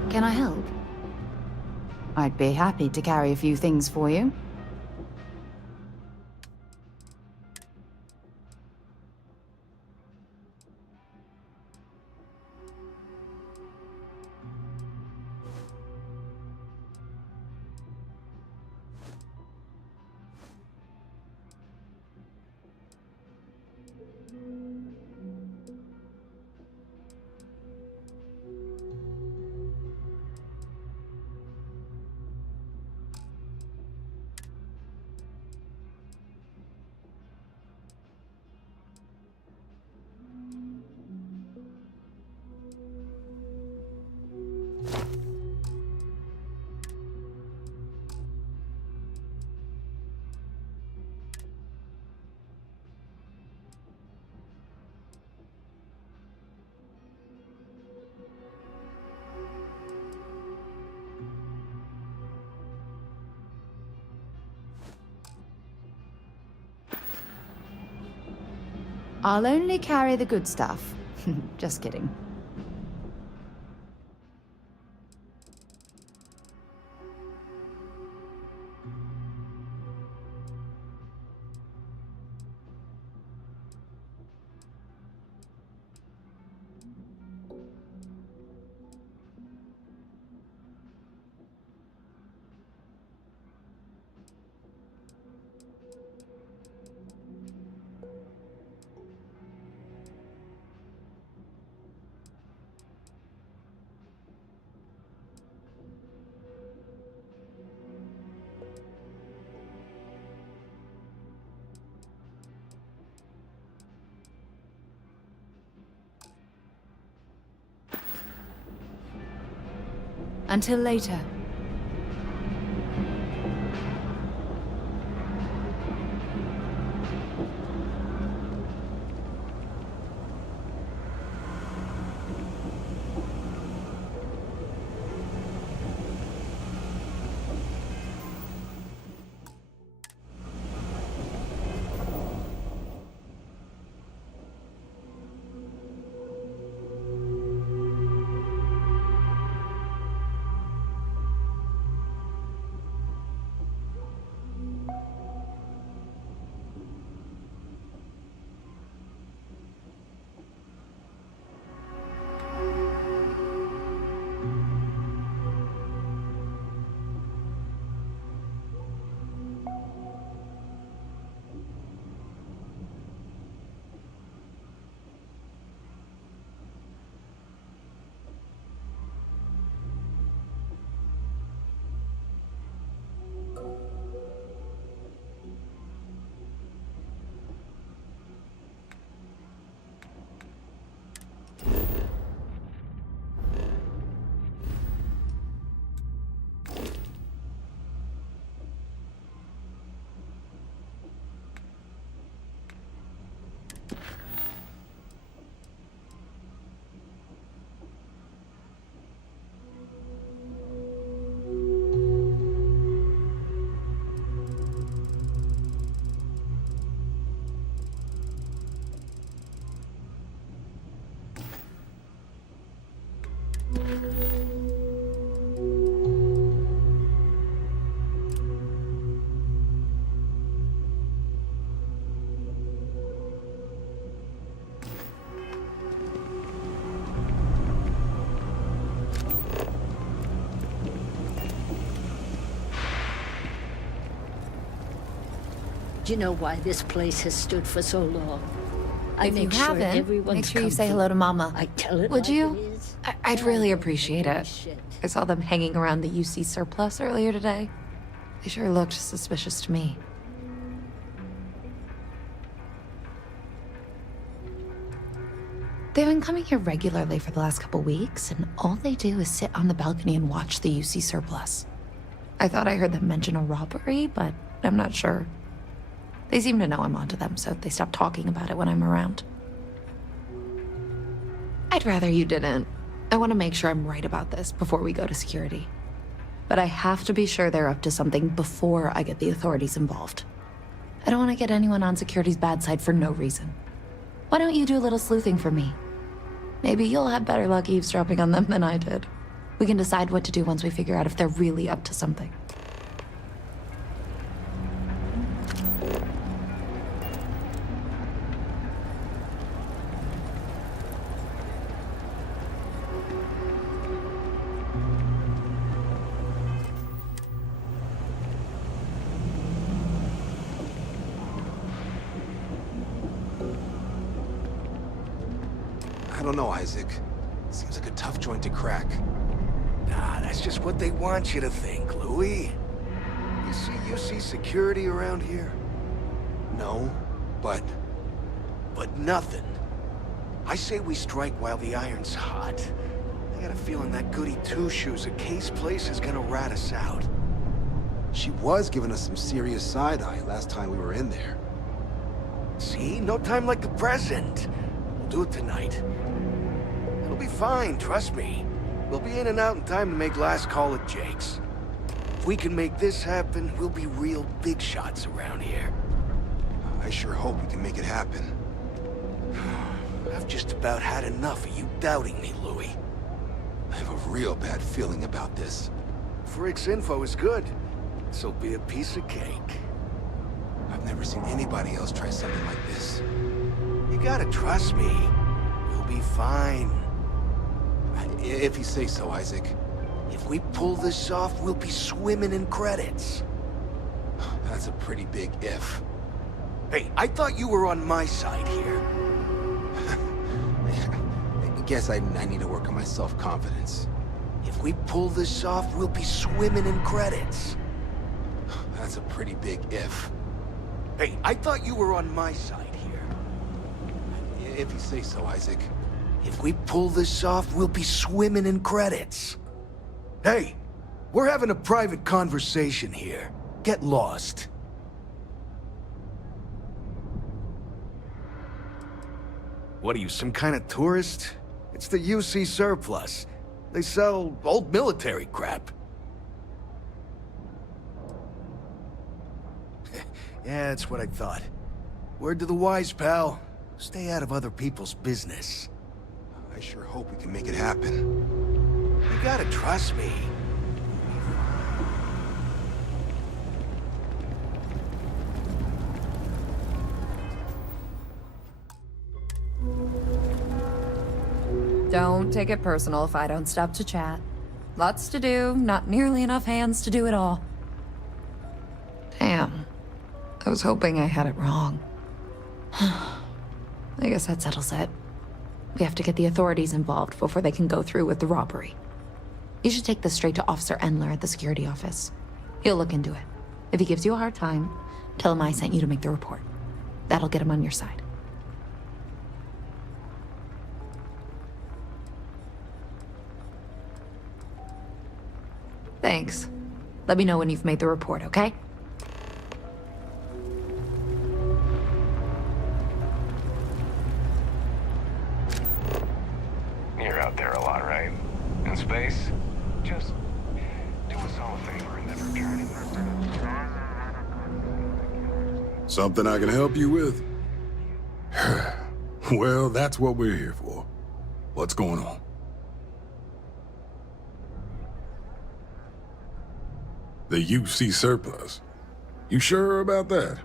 Can I help? I'd be happy to carry a few things for you. I'll only carry the good stuff. Just kidding. Until later. Do you know why this place has stood for so long? I If you make sure haven't, everyone's make sure you say comfy. hello to Mama. I tell it Would like you? it is. I'd really appreciate it. Shit. I saw them hanging around the UC surplus earlier today. They sure looked suspicious to me. They've been coming here regularly for the last couple weeks, and all they do is sit on the balcony and watch the UC surplus. I thought I heard them mention a robbery, but I'm not sure. They seem to know I'm onto them, so they stop talking about it when I'm around. I'd rather you didn't. I want to make sure I'm right about this before we go to security. But I have to be sure they're up to something before I get the authorities involved. I don't want to get anyone on security's bad side for no reason. Why don't you do a little sleuthing for me? Maybe you'll have better luck eavesdropping on them than I did. We can decide what to do once we figure out if they're really up to something. I don't know, Isaac. Seems like a tough joint to crack. Nah, that's just what they want you to think, Louis. You see security around here? No, but... But nothing. I say we strike while the iron's hot. I got a feeling that goody two-shoes at Case Place is gonna rat us out. She was giving us some serious side-eye last time we were in there. See? No time like the present. We'll do it tonight. It'll be fine, trust me. We'll be in and out in time to make last call at Jake's. If we can make this happen, we'll be real big shots around here. I sure hope we can make it happen. I've just about had enough of you doubting me, Louis. I have a real bad feeling about this. Frick's info is good. This'll be a piece of cake. I've never seen anybody else try something like this. You gotta trust me. We'll be fine. If you say so, Isaac. If we pull this off, we'll be swimming in credits. That's a pretty big if. Hey, I thought you were on my side here. I guess I need to work on my self-confidence. If we pull this off, we'll be swimming in credits. That's a pretty big if. Hey, I thought you were on my side here. If you say so, Isaac. If we pull this off, we'll be swimming in credits. Hey, we're having a private conversation here. Get lost. What are you, some kind of tourist? It's the UC surplus. They sell old military crap. Yeah, that's what I thought. Word to the wise, pal. Stay out of other people's business. I sure hope we can make it happen. You gotta trust me. Don't take it personal if I don't stop to chat. Lots to do, not nearly enough hands to do it all. Damn. I was hoping I had it wrong. I guess that settles it. We have to get the authorities involved before they can go through with the robbery. You should take this straight to Officer Endler at the security office. He'll look into it. If he gives you a hard time, tell him I sent you to make the report. That'll get him on your side. Thanks. Let me know when you've made the report, okay? You're out there a lot, right? In space? Just do us all a favor and then return it. Something I can help you with? Well, that's what we're here for. What's going on? The UC surplus. You sure about that?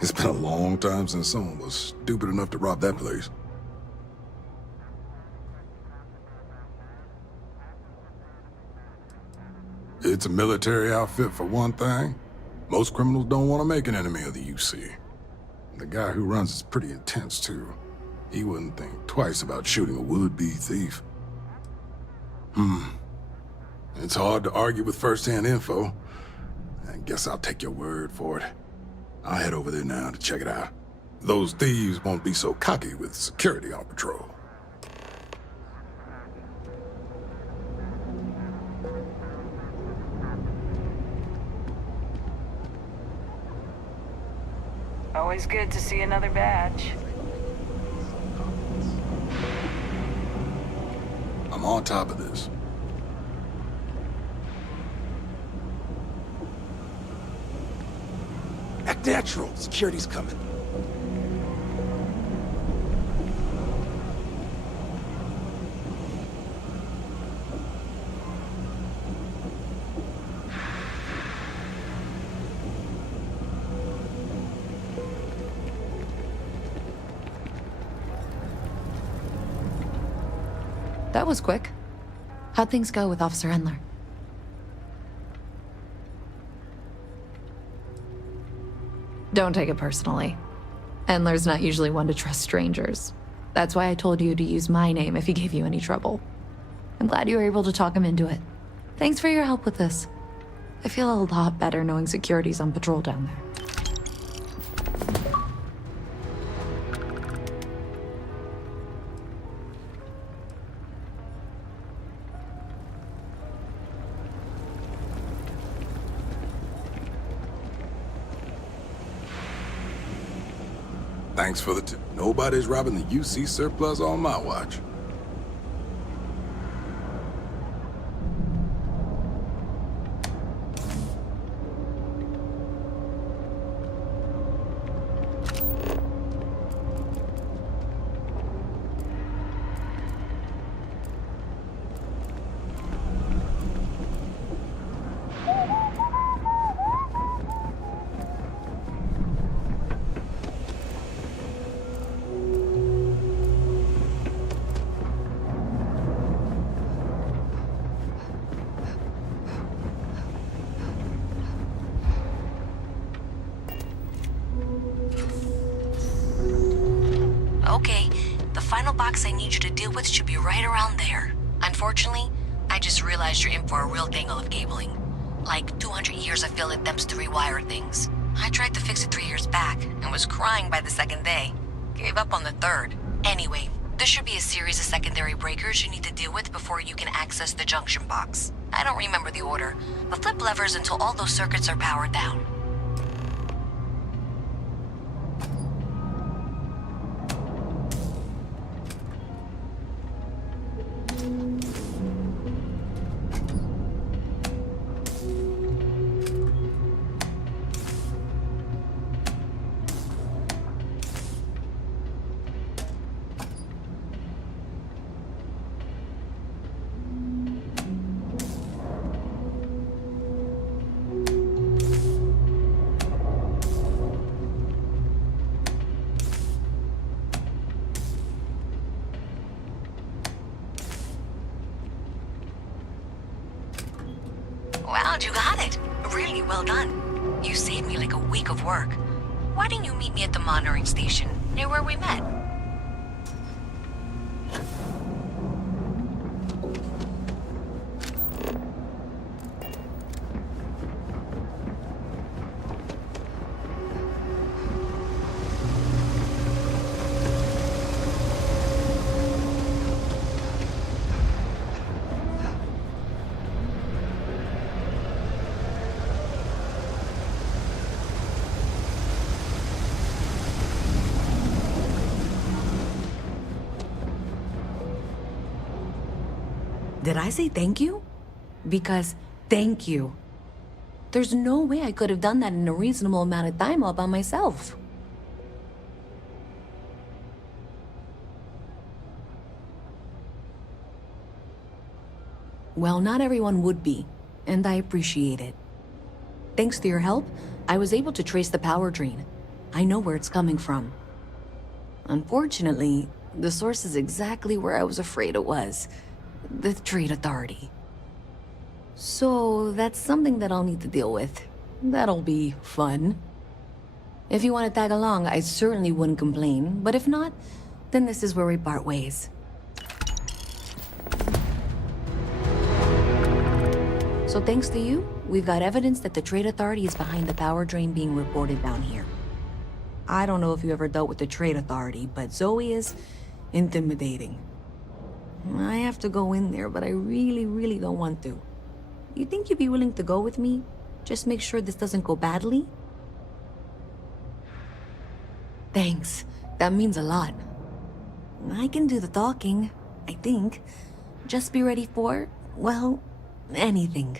It's been a long time since someone was stupid enough to rob that place. It's a military outfit for one thing. Most criminals don't want to make an enemy of the UC. The guy who runs is pretty intense, too. He wouldn't think twice about shooting a would-be thief. It's hard to argue with first-hand info. I guess I'll take your word for it. I'll head over there now to check it out. Those thieves won't be so cocky with security on patrol. Always good to see another badge. I'm on top of this. Act natural. Security's coming. That was quick. How'd things go with Officer Endler? Don't take it personally. Endler's not usually one to trust strangers. That's why I told you to use my name if he gave you any trouble. I'm glad you were able to talk him into it. Thanks for your help with this. I feel a lot better knowing security's on patrol down there. Thanks for the tip. Nobody's robbing the UC surplus on my watch. Okay, the final box I need you to deal with should be right around there. Unfortunately, I just realized you're in for a real tangle of cabling. Like 200 years of failed attempts to rewire things. I tried to fix it 3 years back, and was crying by the second day. Gave up on the third. Anyway, there should be a series of secondary breakers you need to deal with before you can access the junction box. I don't remember the order, but flip levers until all those circuits are powered down. Wow, you got it. Really well done. You saved me like a week of work. Why didn't you meet me at the monitoring station, near where we met? Did I say thank you? Because thank you. There's no way I could have done that in a reasonable amount of time all by myself. Well, not everyone would be, and I appreciate it. Thanks to your help, I was able to trace the power drain. I know where it's coming from. Unfortunately, the source is exactly where I was afraid it was. The Trade Authority. So, that's something that I'll need to deal with. That'll be fun. If you want to tag along, I certainly wouldn't complain, but if not, then this is where we part ways. So thanks to you, we've got evidence that the Trade Authority is behind the power drain being reported down here. I don't know if you ever dealt with the Trade Authority, but Zoe is intimidating. I have to go in there, but I really don't want to. You think you'd be willing to go with me? Just make sure this doesn't go badly? Thanks. That means a lot. I can do the talking, I think. Just be ready for, well, anything.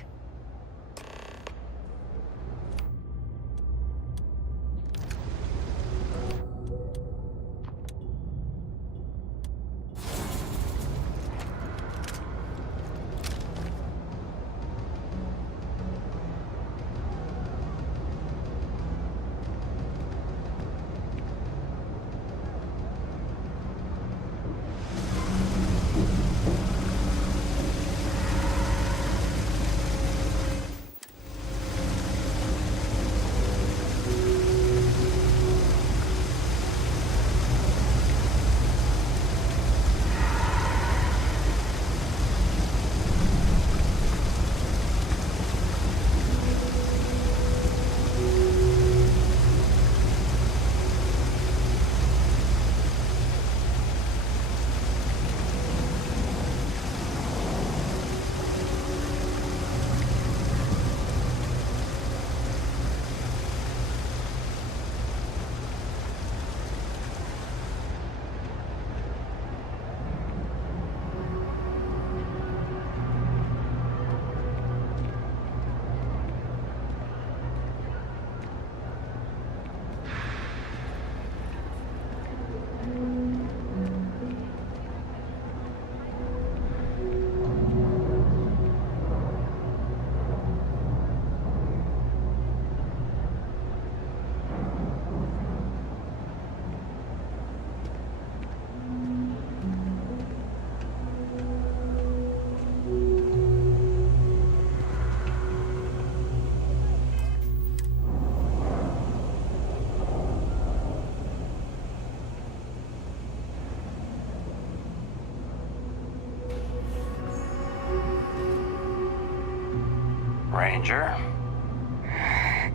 Ranger?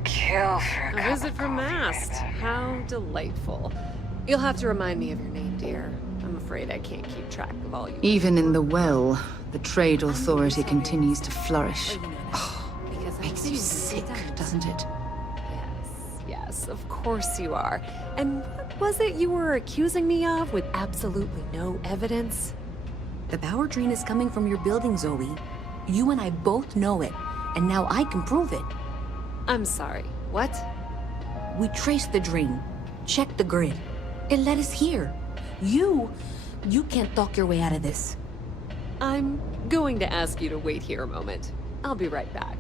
Kill for A visit from Mast. How delightful. You'll have to remind me of your name, dear. I'm afraid I can't keep track of all you... Even in the well, the Trade Authority continues to flourish. Makes you sick, doesn't it? Yes, of course you are. And what was it you were accusing me of with absolutely no evidence? The power drain is coming from your building, Zoe. You and I both know it, and now I can prove it. I'm sorry, what? We traced the drain, checked the grid. It led us here. You can't talk your way out of this. I'm going to ask you to wait here a moment. I'll be right back.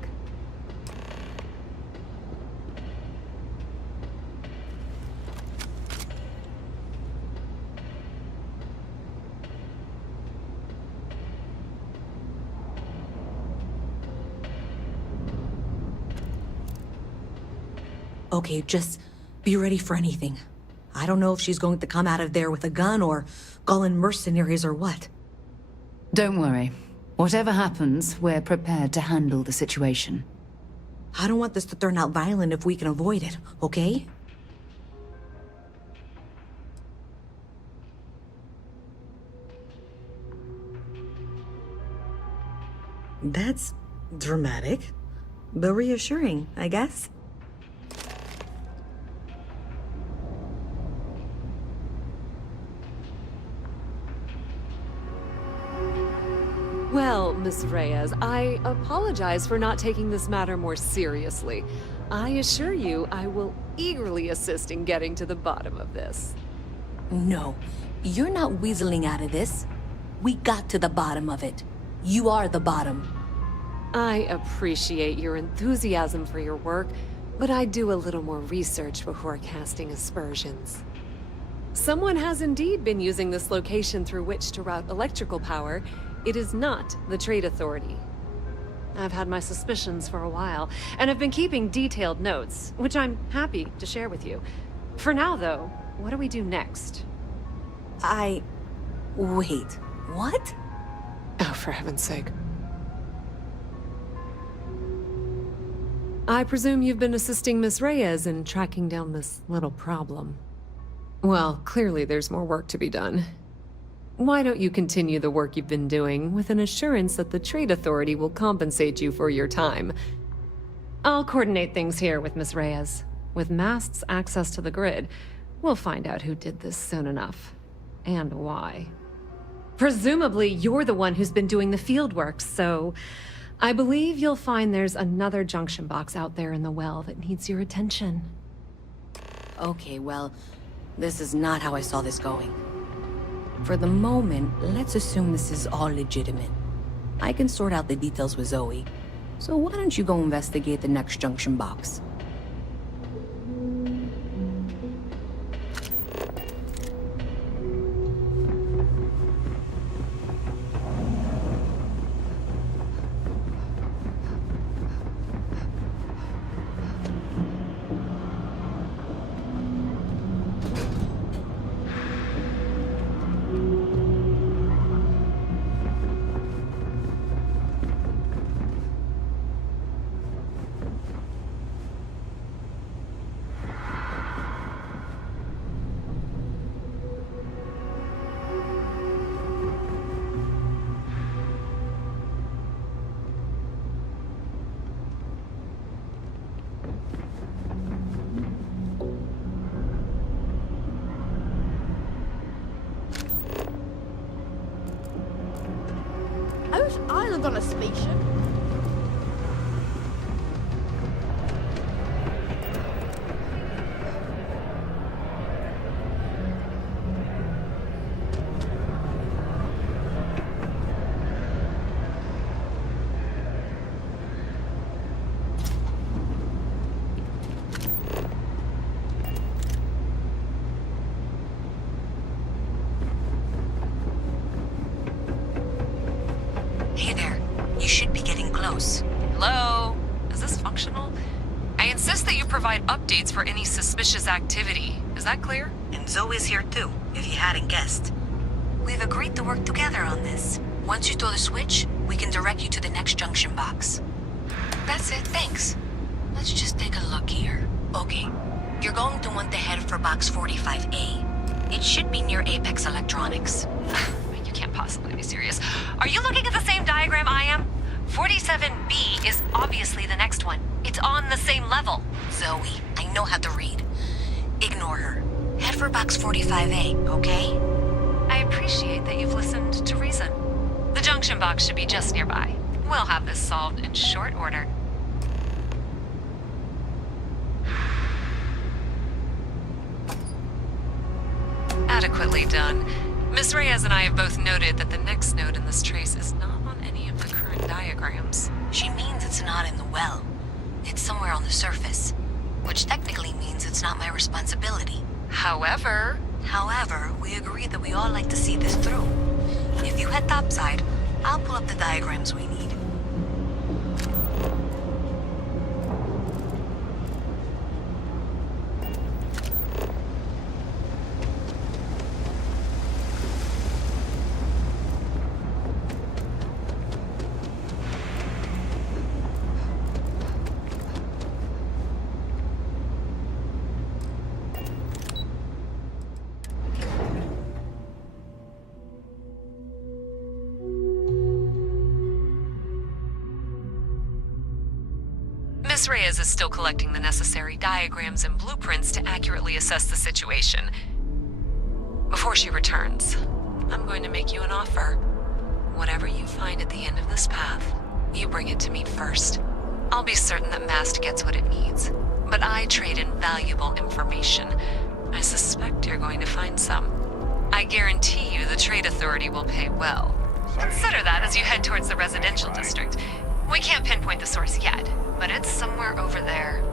Okay, just be ready for anything. I don't know if she's going to come out of there with a gun or call in mercenaries or what. Don't worry. Whatever happens, we're prepared to handle the situation. I don't want this to turn out violent if we can avoid it, okay? That's dramatic, but reassuring, I guess. Well, Miss Reyes, I apologize for not taking this matter more seriously. I assure you I will eagerly assist in getting to the bottom of this. No, you're not weaseling out of this. We got to the bottom of it. You are the bottom. I appreciate your enthusiasm for your work, but I'd do a little more research before casting aspersions. Someone has indeed been using this location through which to route electrical power. It is not the Trade Authority. I've had my suspicions for a while, and have been keeping detailed notes, which I'm happy to share with you. For now, though, what do we do next? Wait, what? Oh, for heaven's sake. I presume you've been assisting Miss Reyes in tracking down this little problem. Well, clearly there's more work to be done. Why don't you continue the work you've been doing with an assurance that the Trade Authority will compensate you for your time? I'll coordinate things here with Miss Reyes. With Mast's access to the grid, we'll find out who did this soon enough. And why. Presumably, you're the one who's been doing the field work, so I believe you'll find there's another junction box out there in the well that needs your attention. Okay, well, this is not how I saw this going. For the moment, let's assume this is all legitimate. I can sort out the details with Zoe. So why don't you go investigate the next junction box? I wish I lived on a spaceship. Hey there. You should be getting close. Hello? Is this functional? I insist that you provide updates for any suspicious activity. Is that clear? And Zoe's here too, if you hadn't guessed. We've agreed to work together on this. Once you throw the switch, we can direct you to the next junction box. That's it, thanks. Let's just take a look here. Okay, you're going to want to head for box 45A. It should be near Apex Electronics. You can't possibly be serious. Are you looking at the same diagram I am? 47B is obviously the next one. It's on the same level. Zoe, I know how to read. Ignore her. Head for box 45A, okay? I appreciate that you've listened to reason. The junction box should be just nearby. We'll have this solved in short order. Adequately done. Miss Reyes and I have both noted that the next node in this trace is not on any of the current diagrams. She means it's not in the well. It's somewhere on the surface. Which technically means it's not my responsibility. However, we agreed that we all like to see this through. If you head topside, I'll pull up the diagrams we need. Miss Reyes is still collecting the necessary diagrams and blueprints to accurately assess the situation. Before she returns, I'm going to make you an offer. Whatever you find at the end of this path, you bring it to me first. I'll be certain that Mast gets what it needs, but I trade in valuable information. I suspect you're going to find some. I guarantee you the Trade Authority will pay well. Consider that as you head towards the residential district. We can't pinpoint the source yet, but it's somewhere over there.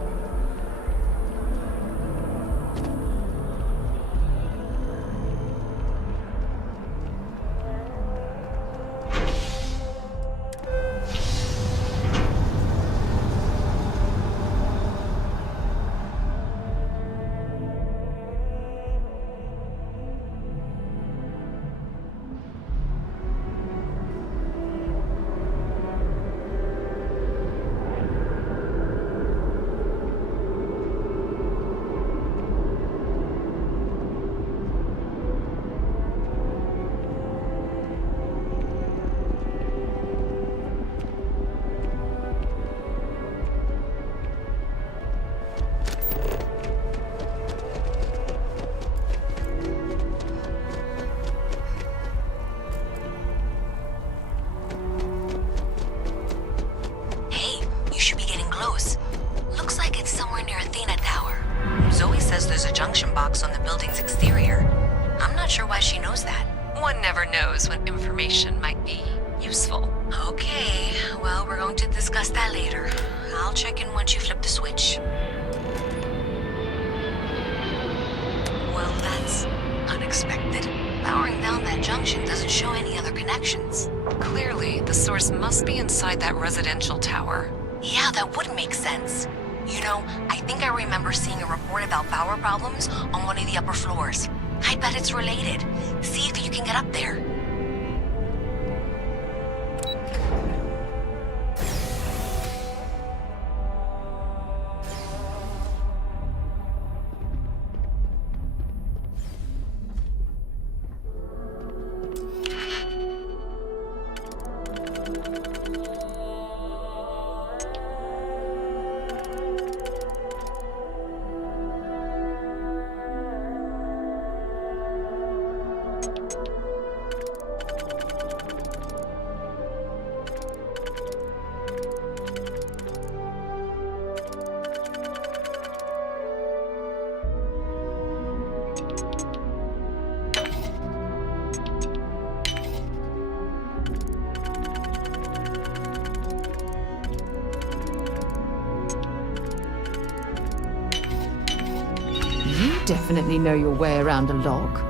exterior. I'm not sure why she knows that. One never knows when information might be useful. Okay, well, we're going to discuss that later. I'll check in once you flip the switch. Well, that's unexpected. Powering down that junction doesn't show any other connections. Clearly, the source must be inside that residential tower. Yeah, that would make sense. You know, I think I remember seeing a report about power problems on one of the upper floors. I bet it's related. See if you can get up there. You definitely know your way around a log.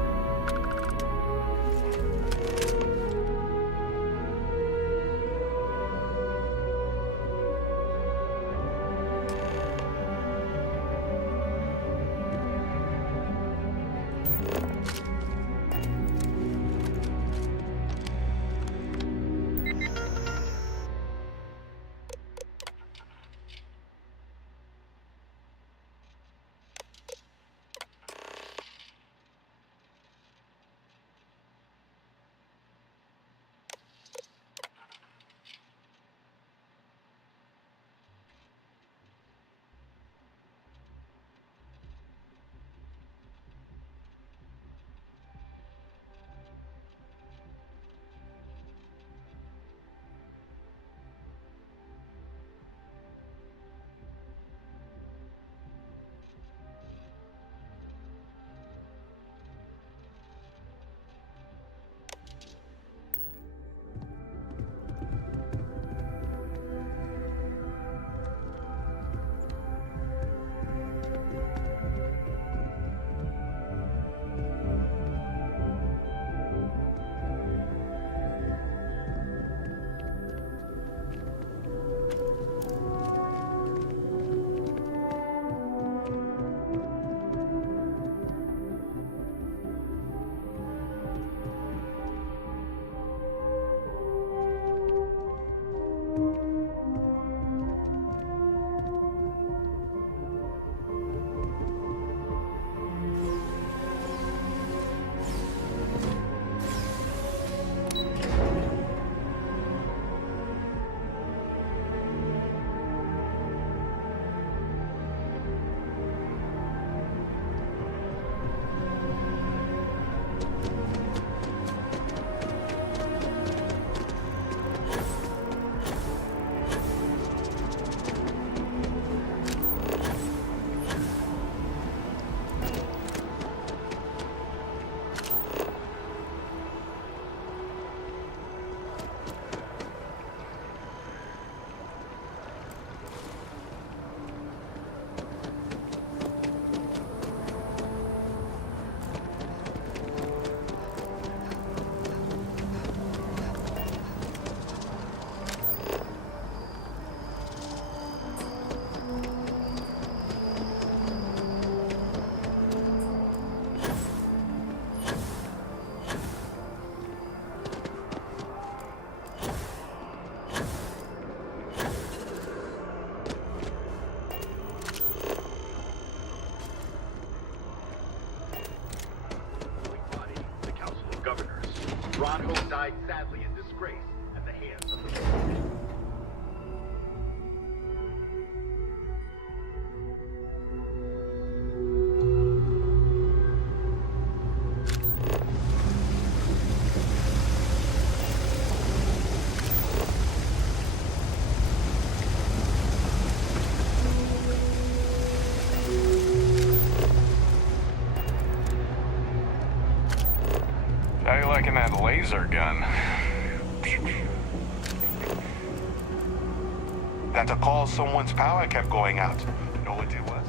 died sadly in disgrace at the hands of the How you liking that laser gun? That's a call. Someone's power kept going out. Know what it was?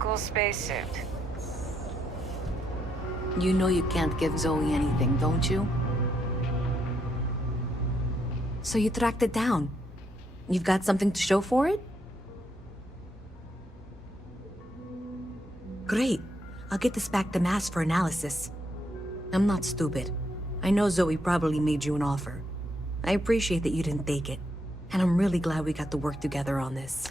Cool spacesuit. You know you can't give Zoe anything, don't you? So you tracked it down. You've got something to show for it? Great. I'll get this back to Mass for analysis. I'm not stupid. I know Zoe probably made you an offer. I appreciate that you didn't take it. And I'm really glad we got to work together on this.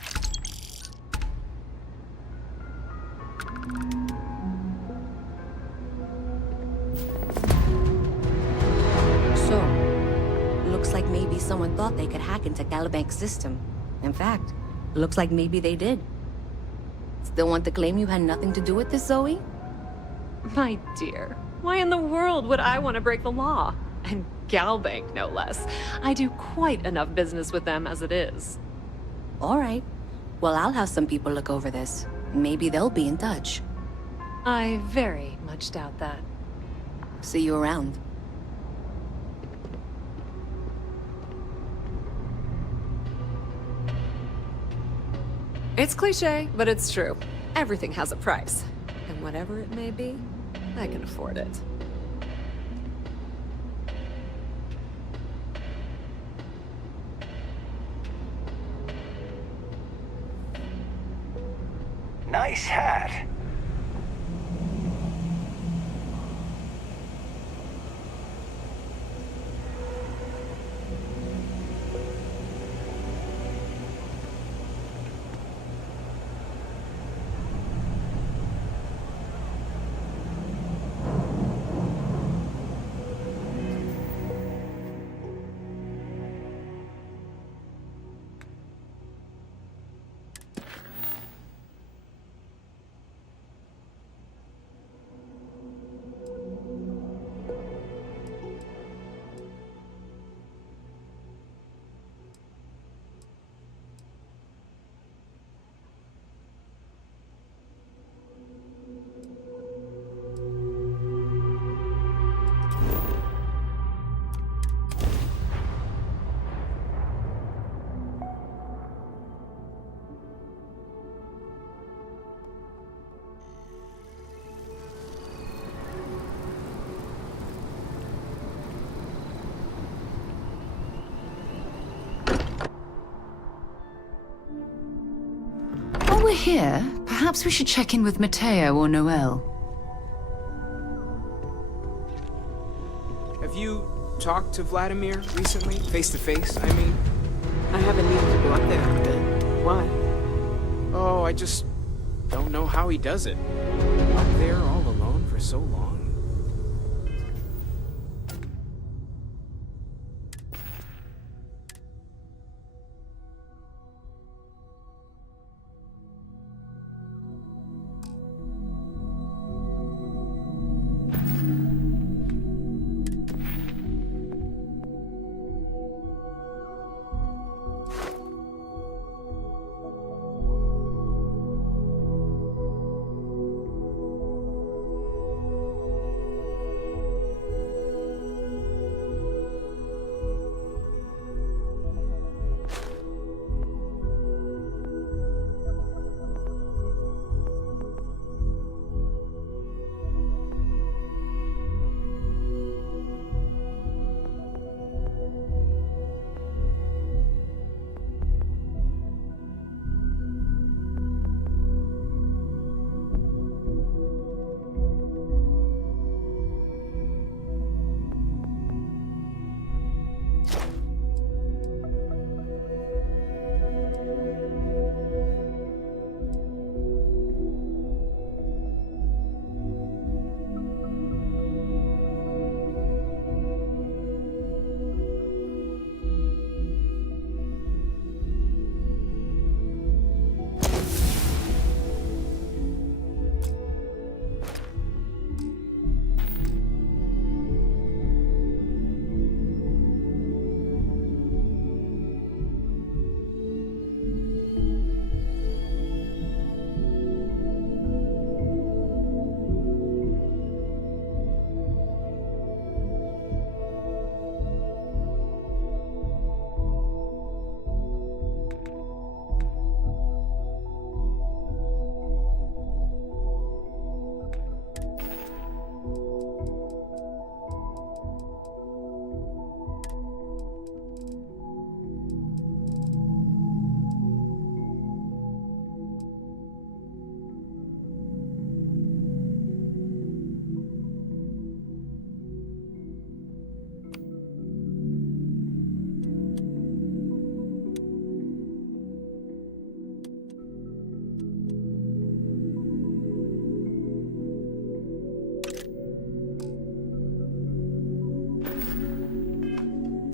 So, looks like maybe someone thought they could hack into Calibank's system. In fact, looks like maybe they did. Still want to claim you had nothing to do with this, Zoe? My dear, why in the world would I want to break the law? And Galbank, no less. I do quite enough business with them as it is. All right. Well, I'll have some people look over this. Maybe they'll be in touch. I very much doubt that. See you around. It's cliche, but it's true. Everything has a price. And whatever it may be, I can afford it. Nice hat. While we're here, perhaps we should check in with Mateo or Noel. Have you talked to Vladimir recently? Face to face, I mean? I haven't needed to go up there in a bit. Why? Oh, I just don't know how he does it. Up there all alone for so long.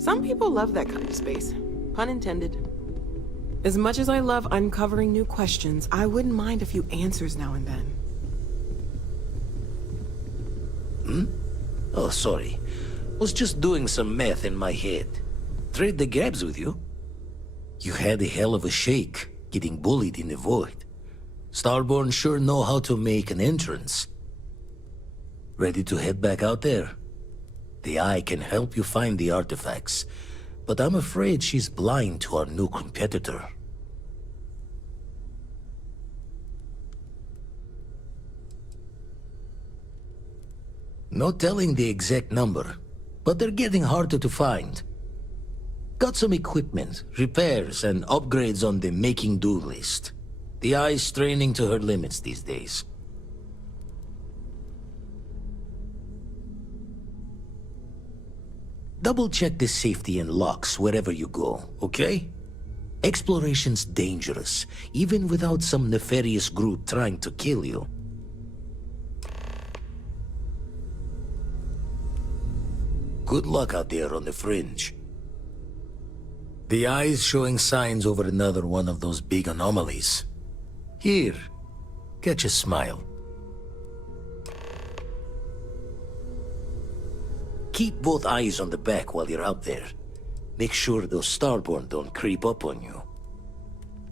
Some people love that kind of space. Pun intended. As much as I love uncovering new questions, I wouldn't mind a few answers now and then. Oh, sorry. Was just doing some math in my head. Trade the gabs with you. You had a hell of a shake, getting bullied in the void. Starborn sure know how to make an entrance. Ready to head back out there? The Eye can help you find the artifacts, but I'm afraid she's blind to our new competitor. No telling the exact number, but they're getting harder to find. Got some equipment, repairs, and upgrades on the making-do list. The Eye's straining to her limits these days. Double-check the safety and locks wherever you go, okay? Exploration's dangerous, even without some nefarious group trying to kill you. Good luck out there on the fringe. The Eye's showing signs over another one of those big anomalies. Here, catch a smile. Keep both eyes on the back while you're out there. Make sure those Starborn don't creep up on you.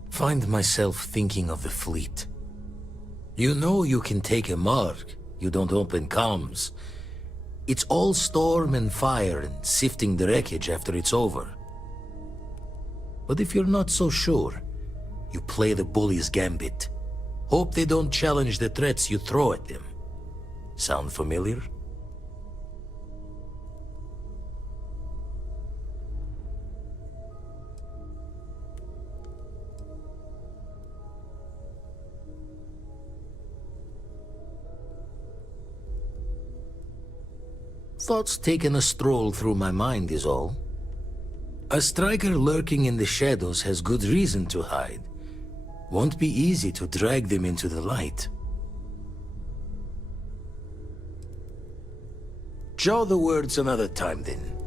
Find myself thinking of the fleet. You know you can take a mark, you don't open comms. It's all storm and fire and sifting the wreckage after it's over. But if you're not so sure, you play the bully's gambit. Hope they don't challenge the threats you throw at them. Sound familiar? Thoughts taking a stroll through my mind is all. A striker lurking in the shadows has good reason to hide. Won't be easy to drag them into the light. Jaw the words another time then.